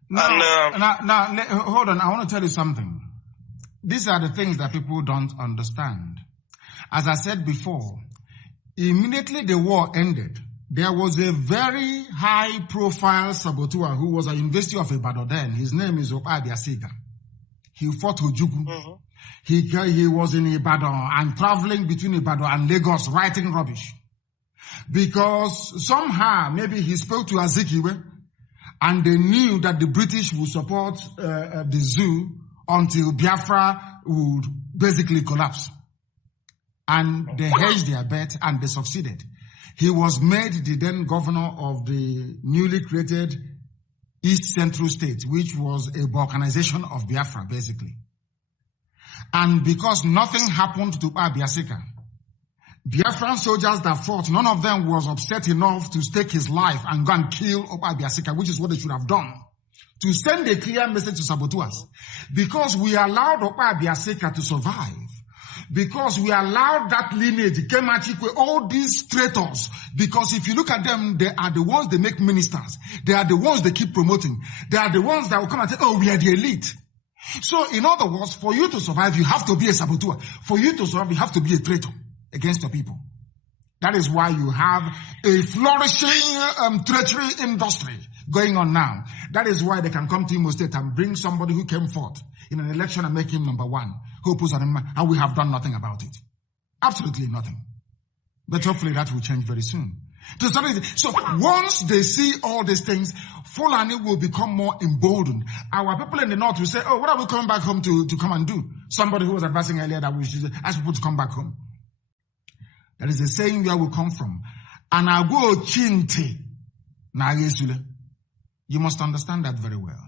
Now, hold on. I want to tell you something. These are the things that people don't understand. As I said before, immediately the war ended, there was a very high-profile saboteur who was at the University of Ibadan then. His name is Okpa Abiasiga. He fought Ojugu. Mm-hmm. He was in Ibadan and traveling between Ibadan and Lagos writing rubbish. Because somehow, maybe he spoke to Azikiwe and they knew that the British would support the zoo until Biafra would basically collapse. And they hedged their bet and they succeeded. He was made the then governor of the newly created East Central State, which was a balkanization of Biafra, basically. And because nothing happened to Abiasika, Biafran soldiers that fought, none of them was upset enough to stake his life and go and kill Abiasika, which is what they should have done. To send a clear message to saboteurs. Because we allowed Abiasika to survive. Because we allowed that lineage, Kemachikwe, all these traitors. Because if you look at them, they are the ones they make ministers. They are the ones they keep promoting. They are the ones that will come and say, oh, we are the elite. So, in other words, for you to survive, you have to be a saboteur. For you to survive, you have to be a traitor against your people. That is why you have a flourishing treachery industry going on now. That is why they can come to Imo State and bring somebody who came forth in an election and make him number one, who puts on him, and we have done nothing about it. Absolutely nothing. But hopefully that will change very soon. So once they see all these things, Fulani will become more emboldened. Our people in the north will say, oh, what are we coming back home to come and do? Somebody who was advising earlier that we should ask people to come back home. That is the saying where we come from. And I go chinti na yesule. You must understand that very well.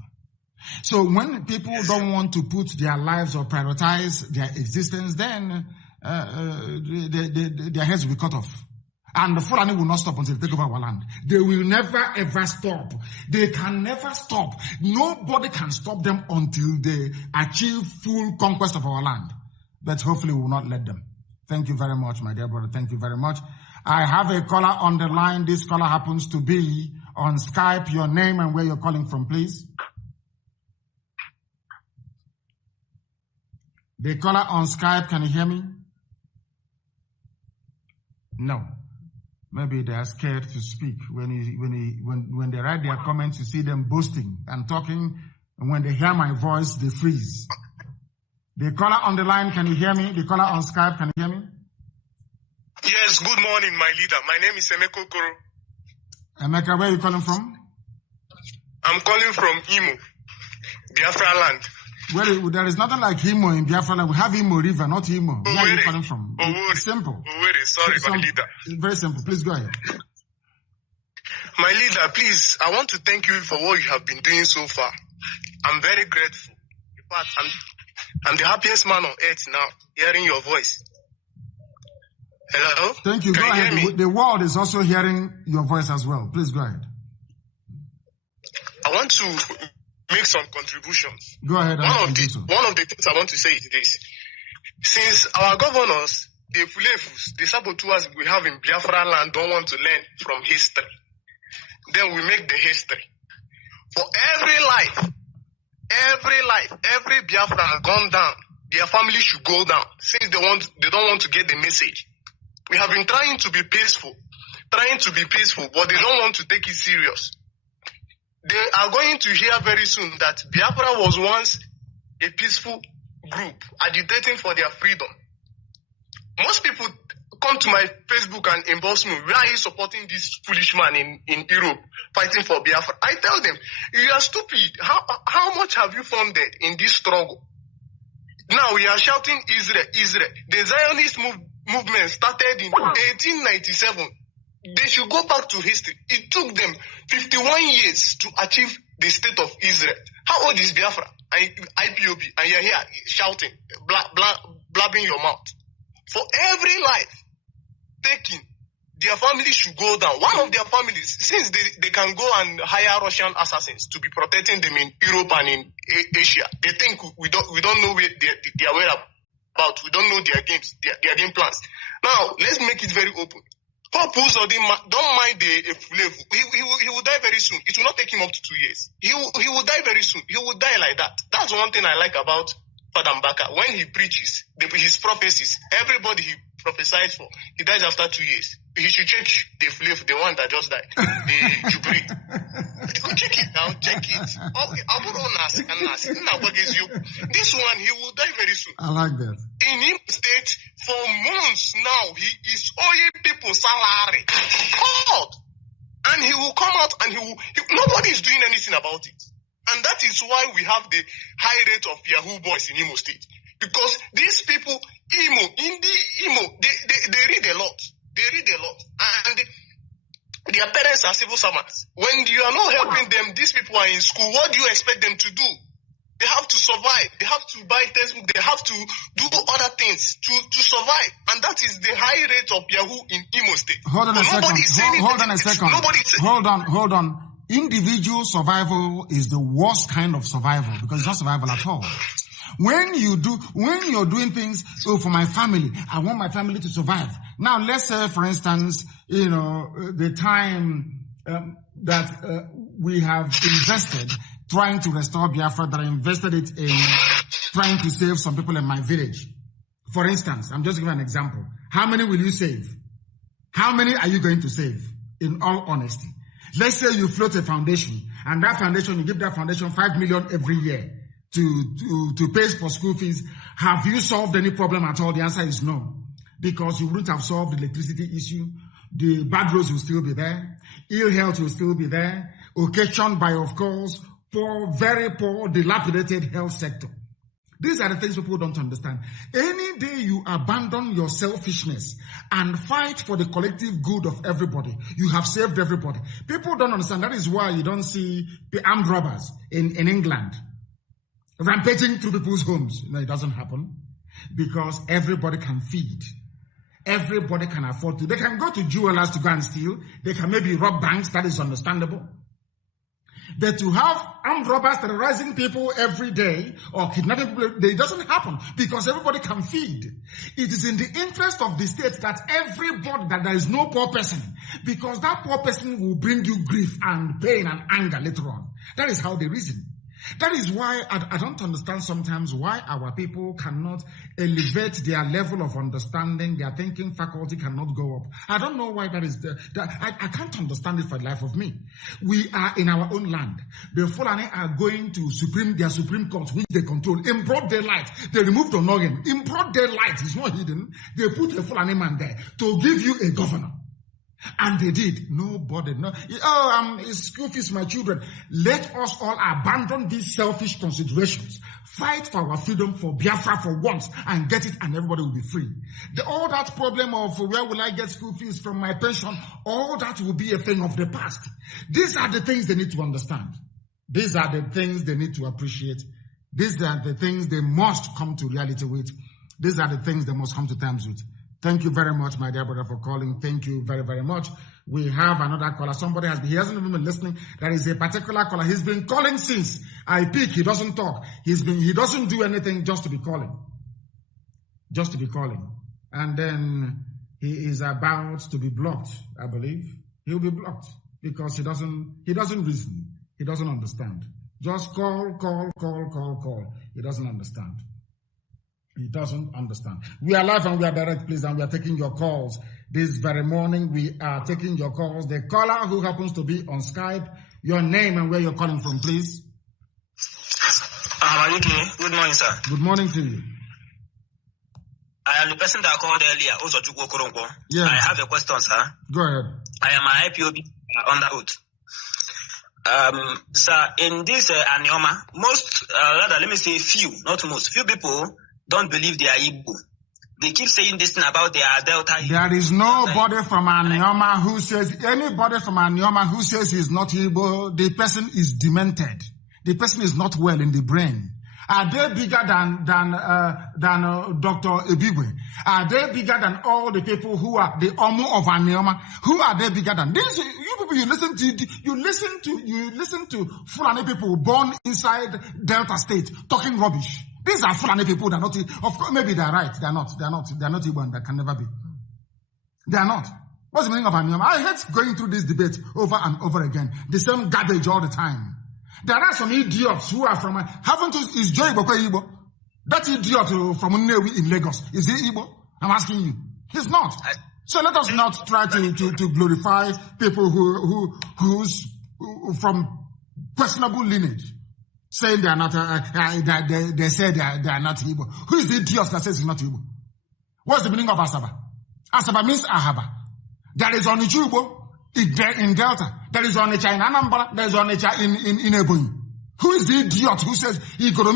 So when people don't want to put their lives or prioritize their existence, then their heads will be cut off. And the Fulani will not stop until they take over our land. They will never ever stop. They can never stop. Nobody can stop them until they achieve full conquest of our land. But hopefully we will not let them. Thank you very much, my dear brother. Thank you very much. I have a caller on the line. This caller happens to be on Skype. Your name and where you're calling from, please. The caller on Skype, can you hear me? No. Maybe they are scared to speak. When they write their comments, you see them boasting and talking, and when they hear my voice, they freeze. The caller on the line, can you hear me? The caller on Skype, can you hear me? Yes, good morning, my leader. My name is Emeka Okoro. Emeka, where are you calling from? I'm calling from Imo, Biafra land. Well, there is nothing like Imo in Biafra land. We have Imo River, not Imo. Where are you calling from? It's simple. Sorry, my leader. Very simple. Please go ahead. My leader, please, I want to thank you for what you have been doing so far. I'm very grateful. In fact, I'm the happiest man on earth now, hearing your voice. Hello? Thank you. Go ahead. The world is also hearing your voice as well. Please go ahead. I want to make some contributions. Go ahead. One of the things I want to say is this. Since our governors, the Fulefus, the saboteurs we have in Biafra land don't want to learn from history, then we make the history. For every life, every Biafra gone down, their family should go down since they don't want to get the message. We have been trying to be peaceful, but they don't want to take it serious. They are going to hear very soon that Biafra was once a peaceful group agitating for their freedom. Most people come to my Facebook and inbox me, why are you supporting this foolish man in Europe fighting for Biafra? I tell them, you are stupid. How much have you funded in this struggle? Now we are shouting Israel, Israel. The Zionist movement started in 1897. They should go back to history. It took them 51 years to achieve the state of Israel. How old is Biafra? IPOB, and you're here shouting, blabbing your mouth. For every life taken, their family should go down. One of their families, since they can go and hire Russian assassins to be protecting them in Europe and in Asia, they think we don't know where they are whereabouts. We don't know their games, their game plans. Now, let's make it very open. Pope Uzodin don't mind the Fulevu. He will die very soon. It will not take him up to 2 years. He will die very soon. He will die like that. That's one thing I like about Father Mbaka, when he preaches, his prophecies, everybody he prophesied for, he dies after 2 years. He should check the flavor, the one that just died, the Jubilee. Check it now, check it. This one, he will die very soon. I like that. In Imo State, for months now, he is owing people salary. God! And he will come out and nobody is doing anything about it. And that is why we have the high rate of Yahoo boys in Imo State. Because these people, they read a lot. They read a lot. And their parents are civil servants. When you are not helping them, these people are in school. What do you expect them to do? They have to survive. They have to buy textbook. They have to do other things to survive. And that is the high rate of Yahoo in Imo State. Hold on a second. Hold on. Individual survival is the worst kind of survival because it's not survival at all. When you're doing things, for my family, I want my family to survive. Now, let's say, for instance, the time that we have invested trying to restore Biafra, that I invested it in trying to save some people in my village. For instance, I'm just giving an example. How many will you save? How many are you going to save? In all honesty. Let's say you float a foundation, and that foundation, you give that foundation 5 million every year to pay for school fees. Have you solved any problem at all? The answer is no. Because you wouldn't have solved the electricity issue. The bad roads will still be there. Ill health will still be there. Occasioned by, of course, very poor, dilapidated health sector. These are the things people don't understand. Any day you abandon your selfishness and fight for the collective good of everybody, you have saved everybody. People don't understand. That is why you don't see the armed robbers in England rampaging through people's homes. No, it doesn't happen because everybody can feed. Everybody can afford to. They can go to jewelers to go and steal. They can maybe rob banks. That is understandable. But to have armed robbers terrorizing people every day or kidnapping people, it doesn't happen because everybody can feed. It is in the interest of the state that that there is no poor person, because that poor person will bring you grief and pain and anger later on. That is how they reason. That is why I don't understand sometimes why our people cannot elevate their level of understanding, their thinking faculty cannot go up. I don't know why that is. I can't understand it for the life of me. We are in our own land. The Fulani are going to their Supreme Court, which they control, in broad daylight. They removed Onogen. In broad daylight, it's not hidden. They put a Fulani man there to give you a governor. And they did. Nobody. School fees, my children. Let us all abandon these selfish considerations. Fight for our freedom, for Biafra for once, and get it, and everybody will be free. All that problem of where will I get school fees from my pension, all that will be a thing of the past. These are the things they need to understand. These are the things they need to appreciate. These are the things they must come to reality with. These are the things they must come to terms with. Thank you very much, my dear brother, for calling. Thank you very, very much. We have another caller. He hasn't even been listening. There is a particular caller. He's been calling since I pick. He doesn't talk. He doesn't do anything just to be calling. Just to be calling. And then he is about to be blocked, I believe. He'll be blocked because he doesn't reason. He doesn't understand. Just call. He doesn't understand. He doesn't understand. We are live and we are direct, please, and we are taking your calls. This very morning, we are taking your calls. The caller who happens to be on Skype, your name and where you're calling from, please. Good morning, sir. Good morning to you. I am the person that called earlier, also Chukwu Koronko. Yes. I have a question, sir. Go ahead. I am an IPOB under oath. Sir, in this Anioma, few people don't believe they are Igbo. They keep saying this thing about their Delta. There is nobody from Anioma who says, anybody from Anioma who says he's not Igbo, the person is demented. The person is not well in the brain. Are they bigger than Dr. Ebigwe? Are they bigger than all the people who are the Omo of Anioma? Who are they bigger than? This, you people, you listen to Fulani people born inside Delta State talking rubbish. These are Fulani people that are not, of course, maybe they're right. They're not Igbo and they can never be. They are not. What's the meaning of Anioma? I hate going through this debate over and over again. The same garbage all the time. There are some idiots who are from, is Joy Boko Igbo? That idiot from Nnewi in Lagos, is he Igbo? I'm asking you. He's not. So let us not try to glorify people who's from questionable lineage, saying they are not. They say they are not Igbo. Who is the idiot that says he's not Igbo? What's the meaning of Asaba? Asaba means Ahaba. There is Onitsha Igbo in Delta. There is Onitsha in Anambra. There is Onitsha in Ebonyi. Who is the idiot who says Igoro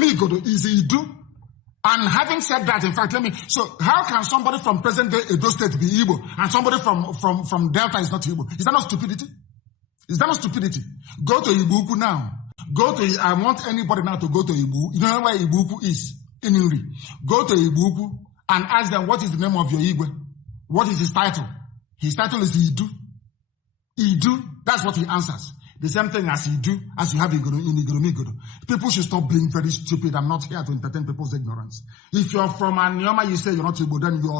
is Idu? And having said that, in fact, so how can somebody from present-day Edo State be Igbo and somebody from Delta is not Igbo? Is that not stupidity? Is that not stupidity? Go to Ibuku now. I want anybody now to go to Ibu. You know where Ibuku is? In Uri. Go to Ibuku and ask them, what is the name of your Igwe? What is his title? His title is Idu. Idu, that's what he answers. The same thing as you do, as you have in Igoro. People should stop being very stupid. I'm not here to entertain people's ignorance. If you're from Anioma, you say you're not Igbo, then you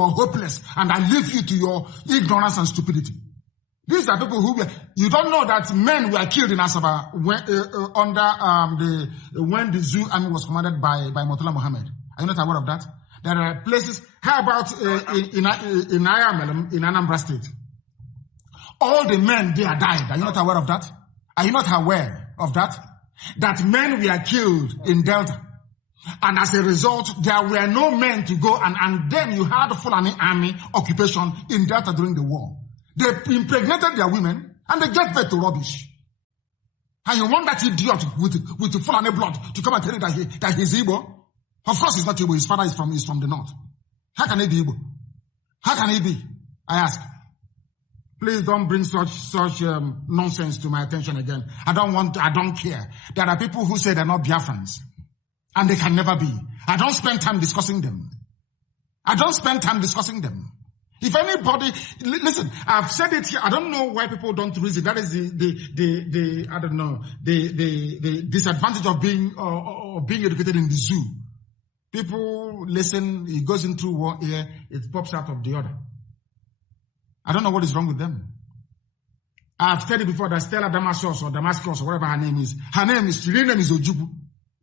are hopeless. And I leave you to your ignorance and stupidity. These are people who you don't know that men were killed in Asaba when the Zoo army was commanded by Murtala Mohammed. Are you not aware of that? There are places. How about in Anambra State? All the men there died. Are you not aware of that? Are you not aware of that? That men were killed in Delta. And as a result, there were no men to go. And then you had Fulani army occupation in Delta during the war. They impregnated their women and they gave birth to rubbish. And you want that idiot with the Fulani blood to come and tell you that he's Igbo? Of course he's not Igbo. His father is from the north. How can he be Igbo? How can he be? I ask. Please don't bring such nonsense to my attention again. I don't care. There are people who say they're not Biafrans. And they can never be. I don't spend time discussing them. If anybody, listen, I've said it here. I don't know why people don't reason. That is the I don't know, the disadvantage of being educated in the zoo. People listen, it goes in through one ear, it pops out of the other. I don't know what is wrong with them. I've said it before that Stella Damascus or whatever her name is real name is Ojubu.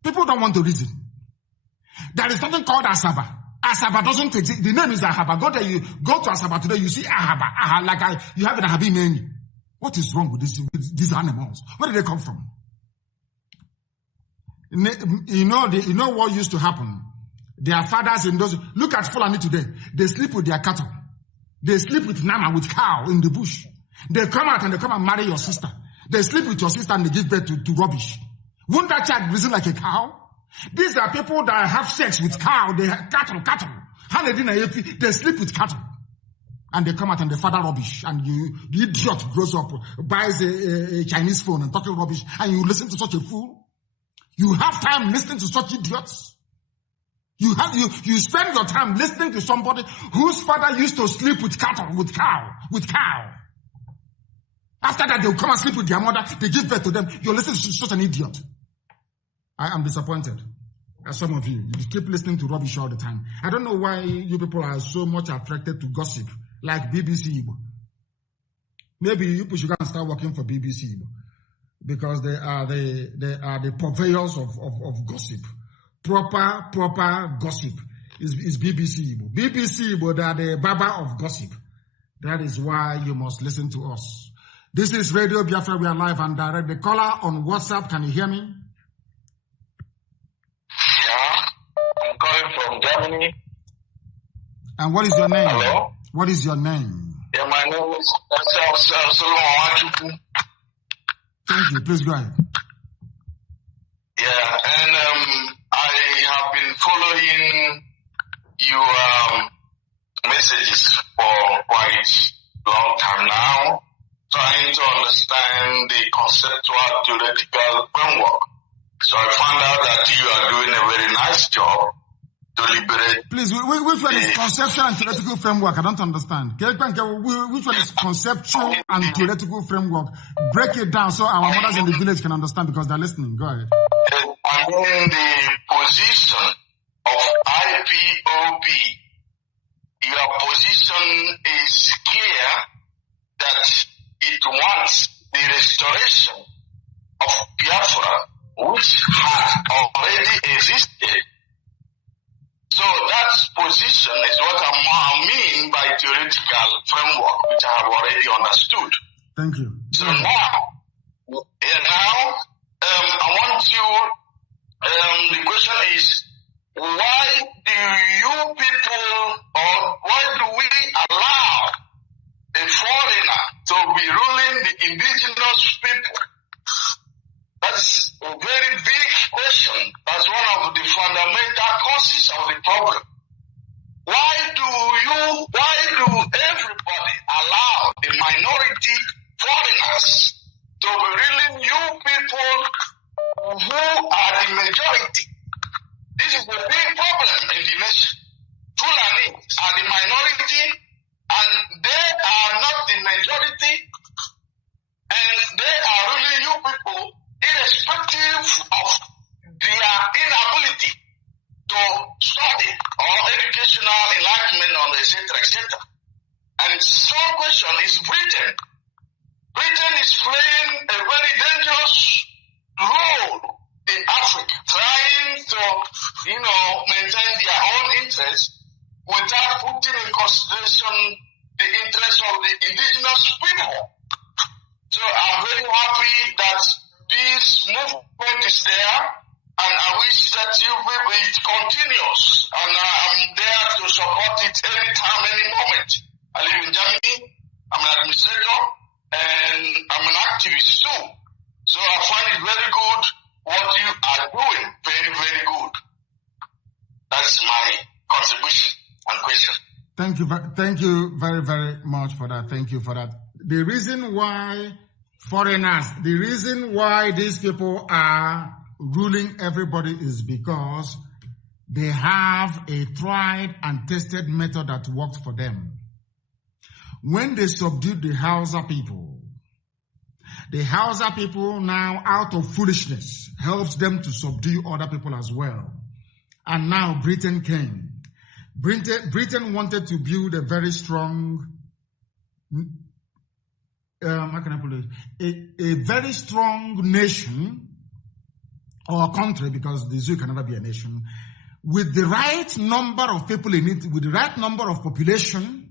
People don't want to reason. There is something called Asaba. Asaba doesn't exist. The name is Ahaba. Go to Asaba today, you see Ahaba. You have an Ahabi name. What is wrong with these animals? Where did they come from? You know what used to happen? Their fathers in those. Look at Fulani today. They sleep with their cattle. They sleep with Nama, with cow in the bush. They come out and they come and marry your sister. They sleep with your sister and they give birth to rubbish. Wouldn't that child reason like a cow? These are people that have sex with cow. They have cattle. They sleep with cattle. And they come out and they father rubbish. And the idiot grows up, buys a Chinese phone and talking rubbish. And you listen to such a fool. You have time listening to such idiots. You spend your time listening to somebody whose father used to sleep with cattle, with cow. After that, they'll come and sleep with their mother. They give birth to them. You're listening to such an idiot. I am disappointed. As some of you keep listening to rubbish all the time. I don't know why you people are so much attracted to gossip, like BBC Igbo. Maybe you people should go and start working for BBC Igbo, because they are the purveyors of gossip. Proper gossip is BBC Igbo. BBC Igbo, they are the baba of gossip. That is why you must listen to us. This is Radio Biafra. We are live and direct. The caller on WhatsApp, can you hear me? Yeah, I'm calling from Germany. And what is your name? Hello? What is your name? Yeah, my name is Solomon. Thank you. Please go ahead. Yeah, and I have been following your messages for quite a long time now, trying to understand the conceptual theoretical framework. So I found out that you are doing a very nice job to liberate. Please, which one is conceptual and theoretical framework? I don't understand. Which one is conceptual and theoretical framework? Break it down so our mothers in the village can understand, because they're listening. Go ahead. I mean, the position of IPOB. Your position is clear that it wants the restoration of Biafra, which has already existed position is what I mean by theoretical framework, which I have already understood. Thank you. So now, I want you, the question is, why do you people, or why do we allow a foreigner to be ruling the indigenous people? That's a very big question. That's one of the fundamental causes of the problem. Why do everybody allow the minority foreigners to be ruling you people who are the majority? This is a big problem in the nation. Fulani are the minority and they are not the majority, and they are ruling you people irrespective of their inability to study or educational enlightenment on etc. etc. And some question is Britain. Britain is playing a very dangerous role in Africa, trying to, maintain their own interests without putting in consideration the interests of the indigenous people. So I'm very happy that this movement is there, and I wish that it continues. And I'm there to support it anytime, any moment. I live in Germany. I'm an administrator, and I'm an activist too. So I find it very good what you are doing. Very, very good. That's my contribution and question. Thank you very, very much for that. Thank you for that. The reason why these people are ruling everybody is because they have a tried and tested method that worked for them. When they subdued the Hausa people now, out of foolishness, helps them to subdue other people as well. And now Britain came. Britain wanted to build a very strong, how can I put it? A very strong nation or country, because the zoo can never be a nation, with the right number of people in it, with the right number of population,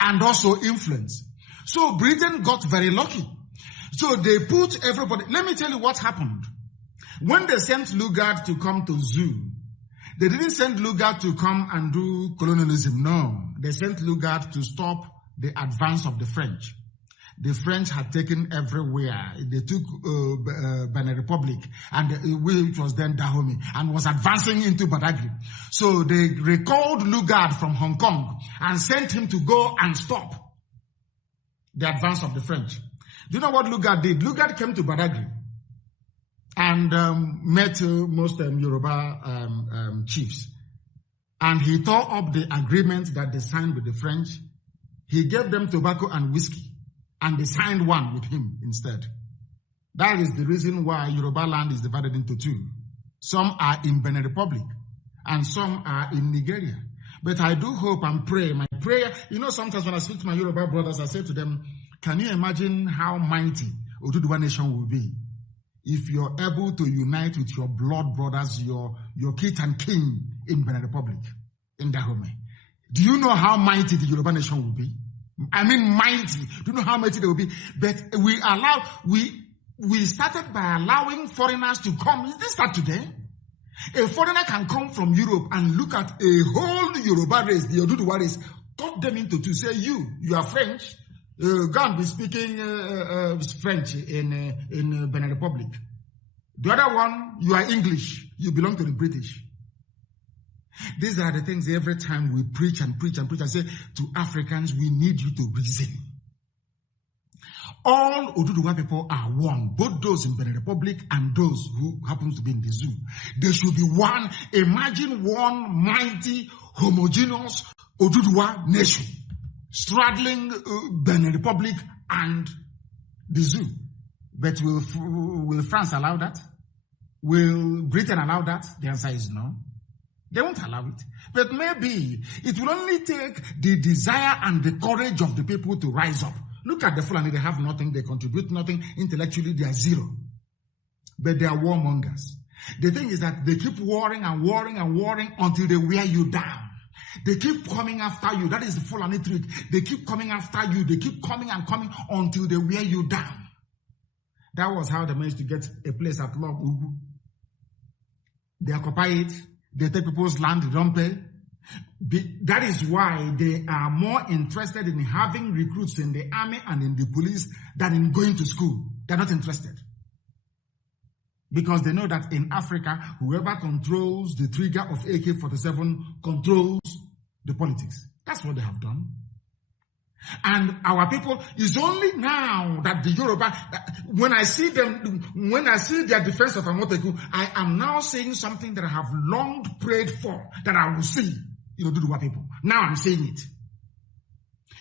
and also influence. So Britain got very lucky. So they put everybody. Let me tell you what happened. When they sent Lugard to come to zoo, they didn't send Lugard to come and do colonialism. No, they sent Lugard to stop the advance of the French. The French had taken everywhere. They took Benin Republic, and which was then Dahomey, and was advancing into Badagry. So they recalled Lugard from Hong Kong and sent him to go and stop the advance of the French. Do you know what Lugard did? Lugard came to Badagry and met most Yoruba chiefs. And he tore up the agreement that they signed with the French. He gave them tobacco and whiskey, and they signed one with him instead. That is the reason why Yoruba land is divided into two. Some are in Benin Republic, and some are in Nigeria. But I do hope and pray. My prayer, sometimes when I speak to my Yoruba brothers, I say to them, can you imagine how mighty Oduduwa nation will be if you're able to unite with your blood brothers, your kith and kin in Benin Republic, in Dahomey? Do you know how mighty the Yoruba nation will be? I mean mighty. Do you know how mighty they will be? But we started by allowing foreigners to come. Is this start today? A foreigner can come from Europe and look at a whole Yoruba race, the Oduduwa race, cut them into two. Say you are French. Go and be speaking French in Benin Republic. The other one, you are English. You belong to the British. These are the things every time we preach and preach and preach and say to Africans, we need you to reason. All Oduduwa people are one, both those in Benin Republic and those who happen to be in the zoo. They should be one. Imagine one mighty, homogeneous Oduduwa nation straddling Benin Republic and the zoo. But will France allow that? Will Britain allow that? The answer is no. They won't allow it. But maybe it will only take the desire and the courage of the people to rise up. Look at the Fulani, they have nothing, they contribute nothing, intellectually they are zero. But they are warmongers. The thing is that they keep warring and warring and warring until they wear you down. They keep coming after you. That is the Fulani trick. They keep coming after you. They keep coming and coming until they wear you down. That was how they managed to get a place at Log Ugu. They occupy it. They take people's land. They don't pay. That is why they are more interested in having recruits in the army and in the police than in going to school. They're not interested. Because they know that in Africa, whoever controls the trigger of AK-47 controls the politics. That's what they have done. And our people, is only now that the Yoruba, when I see their defense of Amotekun, I am now saying something that I have long prayed for, that I will see, Duduwa people. Now I'm saying it.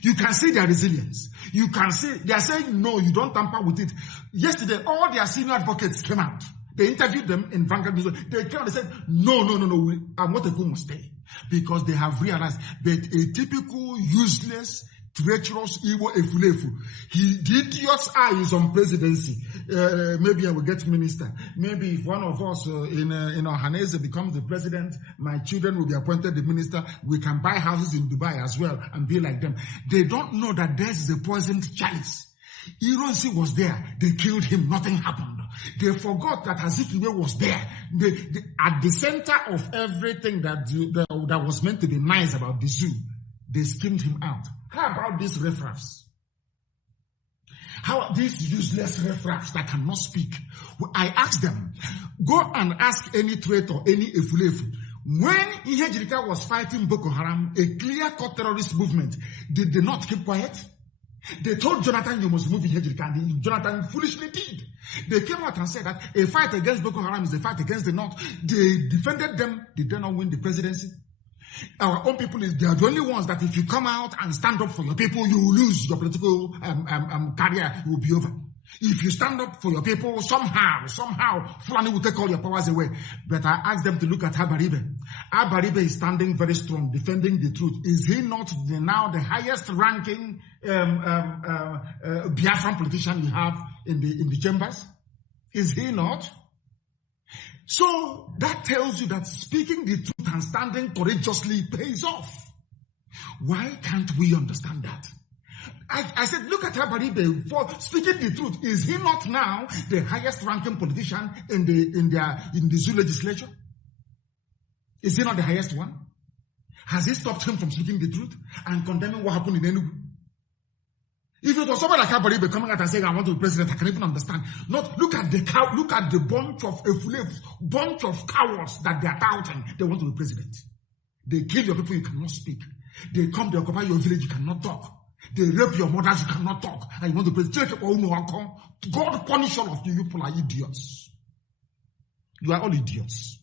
You can see their resilience. You can see, they are saying, no, you don't tamper with it. Yesterday, all their senior advocates came out. They interviewed them in Vanguard News. They came out and said, no, Amotekun must stay. Because they have realized that a typical useless, treacherous Igbo Efulefu. The idiot's eye is on presidency. Maybe I will get minister. Maybe if one of us in Ohanese becomes the president, my children will be appointed the minister. We can buy houses in Dubai as well and be like them. They don't know that theirs is a poisoned chalice. Ironsi was there. They killed him. Nothing happened. They forgot that Azikiwe was there. At the center of everything that was meant to be nice about the zoo, they skimmed him out. How about these riffraffs? How are these useless riffraffs that cannot speak? I asked them, go and ask any traitor, any efulefu. When Ihejirika was fighting Boko Haram, a clear-cut terrorist movement, did they not keep quiet? They told Jonathan, you must move Ihejirika, and Jonathan foolishly did. They came out and said that a fight against Boko Haram is a fight against the North. They defended them. Did they not win the presidency? Our own people, they are the only ones that if you come out and stand up for your people, you will lose your political career. It will be over. If you stand up for your people, somehow, Fulani will take all your powers away. But I asked them to look at Abaribe. Abaribe is standing very strong, defending the truth. Is he not now the highest ranking Biafran politician you have in the chambers? Is he not? So that tells you that speaking the truth and standing courageously pays off. Why can't we understand that? I said, look at Abaribe for speaking the truth. Is he not now the highest ranking politician in the zoo legislature? Is he not the highest one? Has he stopped him from speaking the truth and condemning what happened in Enugu? If it was somebody like Abaribe coming out and saying, I want to be president, I can even understand. Not look at the bunch of efulefs, bunch of cowards that they are touting. They want to be president. They kill your people, you cannot speak. They come, they occupy your village, you cannot talk. They rape your mothers, you cannot talk. And you want to be president. God punish all of you. You people are idiots. You are all idiots.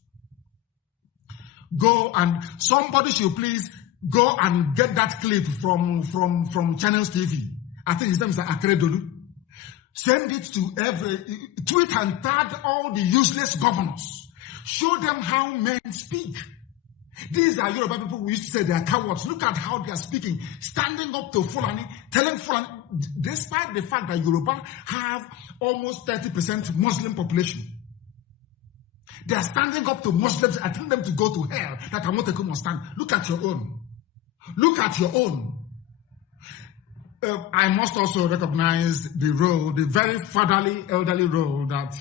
Go and somebody should please go and get that clip from Channels TV. I think his name is Akredolu. Send it to tweet and tag all the useless governors. Show them how men speak. These are Yoruba people who used to say they are cowards. Look at how they are speaking, standing up to Fulani, telling Fulani, despite the fact that Yoruba have almost 30% Muslim population. They are standing up to Muslims and telling them to go to hell, that Amotekun must stand. Look at your own. Look at your own. I must also recognize the role, the very fatherly, elderly role that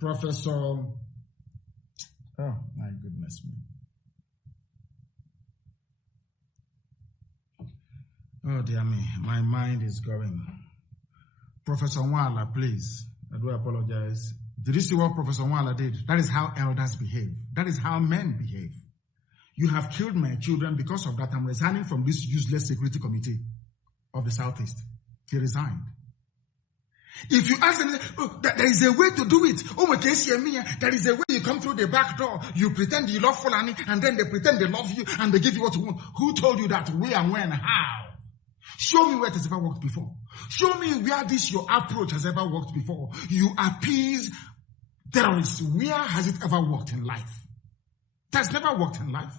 Professor... Oh, my goodness me. Oh, dear me. My mind is going. Professor Nwala, please. I do apologize. Did you see what Professor Nwala did? That is how elders behave. That is how men behave. You have killed my children. Because of that, I'm resigning from this useless security committee of the Southeast. He resigned. If you ask them, oh, there is a way to do it. Oh, my case, there is a way you come through the back door. You pretend you love Fulani, and then they pretend they love you, and they give you what you want. Who told you that? Where and when? How? Show me where it has ever worked before. Show me where your approach has ever worked before. You appease terrorists. Where has it ever worked in life? It has never worked in life.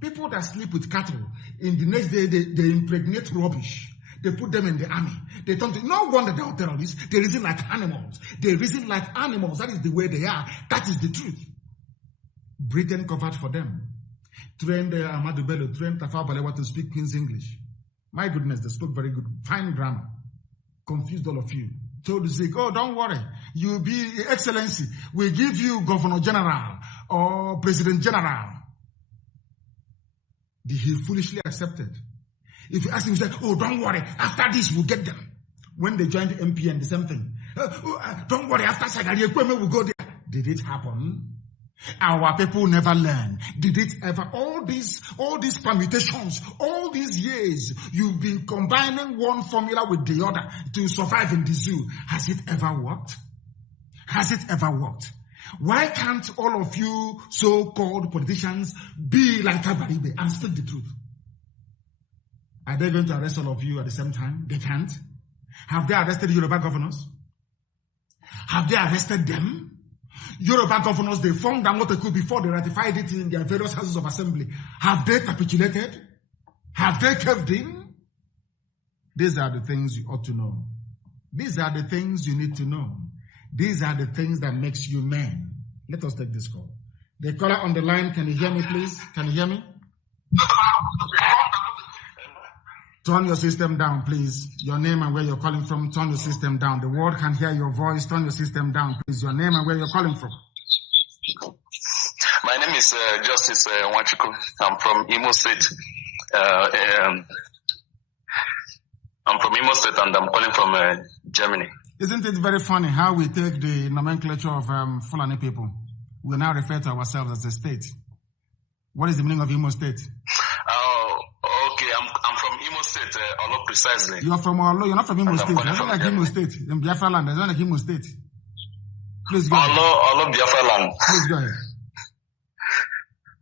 People that sleep with cattle, in the next day, they impregnate rubbish. They put them in the army. They turn to, no wonder they are terrorists. They reason like animals. They reason like animals. That is the way they are. That is the truth. Britain covered for them. trained Ahmadu Bello, trained Tafawa Balewa to speak Queen's English. My goodness, they spoke very good, fine grammar. Confused all of you. Told Zik, oh, don't worry. You'll be Excellency. We give you Governor General or President General. He foolishly accepted. If you ask him, he said, oh, don't worry. After this, we'll get them. When they joined the MPN, the same thing. Don't worry, after Sagari Ekweme, we'll go there. Did it happen? Our people never learn. Did it ever? All these permutations, all these years, you've been combining one formula with the other to survive in the zoo. Has it ever worked? Has it ever worked? Why can't all of you so-called politicians be like Tabaribe and speak the truth? Are they going to arrest all of you at the same time? They can't. Have they arrested Yoruba governors? Have they arrested them? Yoruba governors, they formed Dangote before they ratified it in their various houses of assembly. Have they capitulated? Have they caved in? These are the things you ought to know. These are the things you need to know. These are the things that makes you men. Let us take this call. The caller on the line, can you hear me, please? Can you hear me? Turn your system down, please. Your name and where you're calling from, turn your system down. The world can hear your voice. Turn your system down, please. Your name and where you're calling from. My name is Justice Wachiku. I'm from Imo State. I'm from Imo State and I'm calling from Germany. Isn't it very funny how we take the nomenclature of Fulani people? We now refer to ourselves as a state. What is the meaning of Imo State? Okay, I'm from Imo State, Olo precisely. You're from Olo, you're not from Imo State. That's not like Imo State. In Biafra land, that's not like Imo State. Please go ahead. Olo Biafra land. Please go ahead.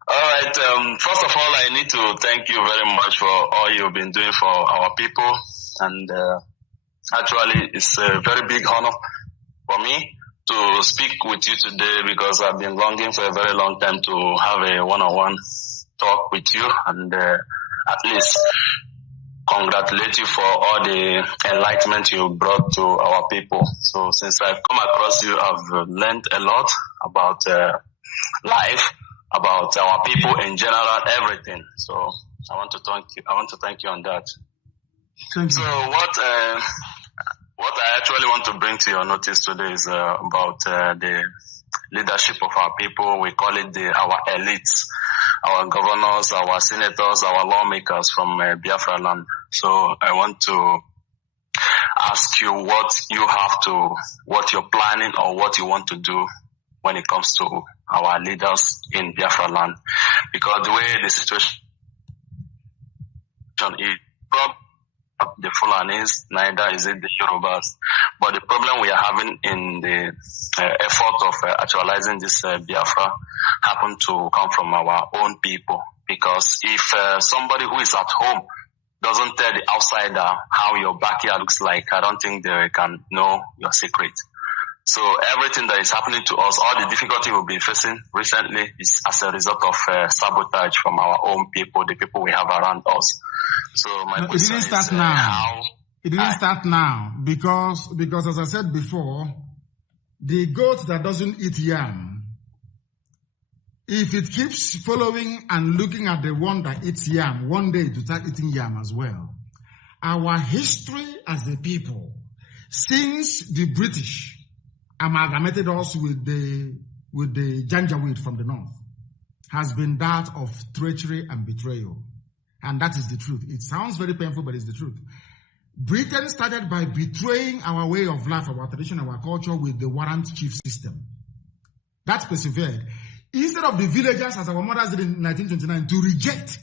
All right, first of all, I need to thank you very much for all you've been doing for our people. And actually, it's a very big honor for me to speak with you today because I've been longing for a very long time to have a one-on-one talk with you and at least congratulate you for all the enlightenment you brought to our people. So since I've come across you, I've learned a lot about life, about our people in general, everything. So I want to thank you on that. Thank you. So what I actually want to bring to your notice today is about the leadership of our people. We call it our elites, our governors, our senators, our lawmakers from Biafra land. So I want to ask you what you're planning or what you want to do when it comes to our leaders in Biafra land. Because the way the situation is, the Fulanis, neither is it the Yorubas. But the problem we are having in the effort of actualizing this Biafra happen to come from our own people. Because if somebody who is at home doesn't tell the outsider how your backyard looks like, I don't think they can know your secret. So everything that is happening to us, all the difficulty we've been facing recently is as a result of sabotage from our own people, the people we have around us. So my question is how... It didn't start now because as I said before, the goat that doesn't eat yam, if it keeps following and looking at the one that eats yam, one day to start eating yam as well. Our history as a people, since the British amalgamated us with the Janjaweed from the north, has been that of treachery and betrayal. And that is the truth. It sounds very painful, but it's the truth. Britain started by betraying our way of life, our tradition, our culture with the warrant chief system. That persevered. Instead of the villagers, as our mothers did in 1929, to reject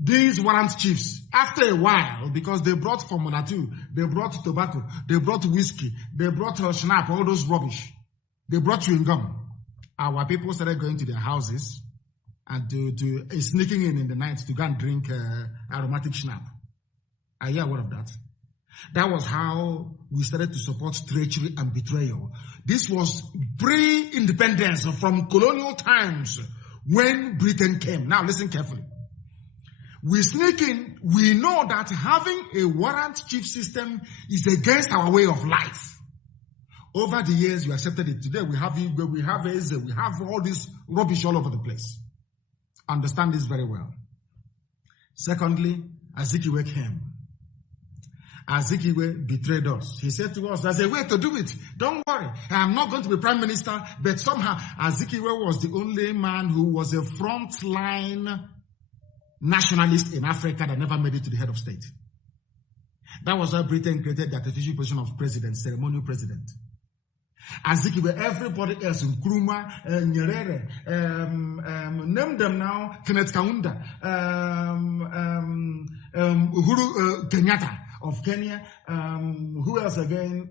these warrant chiefs, after a while, because they brought Formula 2, they brought tobacco, they brought whiskey, they brought schnapps, all those rubbish. They brought chewing gum. Our people started going to their houses and to sneaking in the night to go and drink aromatic schnapps. I hear word of that. That was how we started to support treachery and betrayal. This was pre-independence from colonial times when Britain came. Now listen carefully. We sneak in, we know that having a warrant chief system is against our way of life. Over the years, we accepted it. Today, we have Eze, we have all this rubbish all over the place. Understand this very well. Secondly, Azikiwe came. Azikiwe betrayed us. He said to us, there's a way to do it. Don't worry. I'm not going to be prime minister, but somehow Azikiwe was the only man who was a frontline nationalist in Africa that never made it to the head of state. That was why Britain created the artificial position of president, ceremonial president. Azikiwe, everybody else, Nkrumah, Nyerere, name them now, Kenneth Kaunda, Uhuru Kenyatta of Kenya, who else again?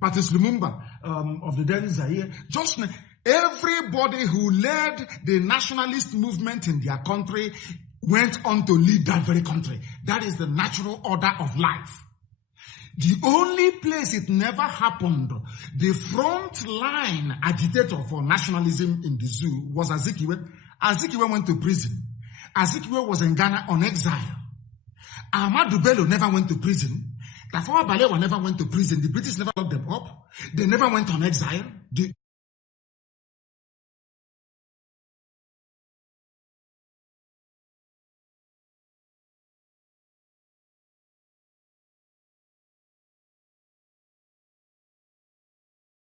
Patrice Lumumba of the then Zaire. Just everybody who led the nationalist movement in their country went on to lead that very country. That is the natural order of life. The only place it never happened, the front line agitator for nationalism in the zoo was Azikiwe. Azikiwe went to prison. Azikiwe was in Ghana on exile. Ahmadu Bello never went to prison. Tafawa Balewa never went to prison. The British never locked them up. They never went on exile.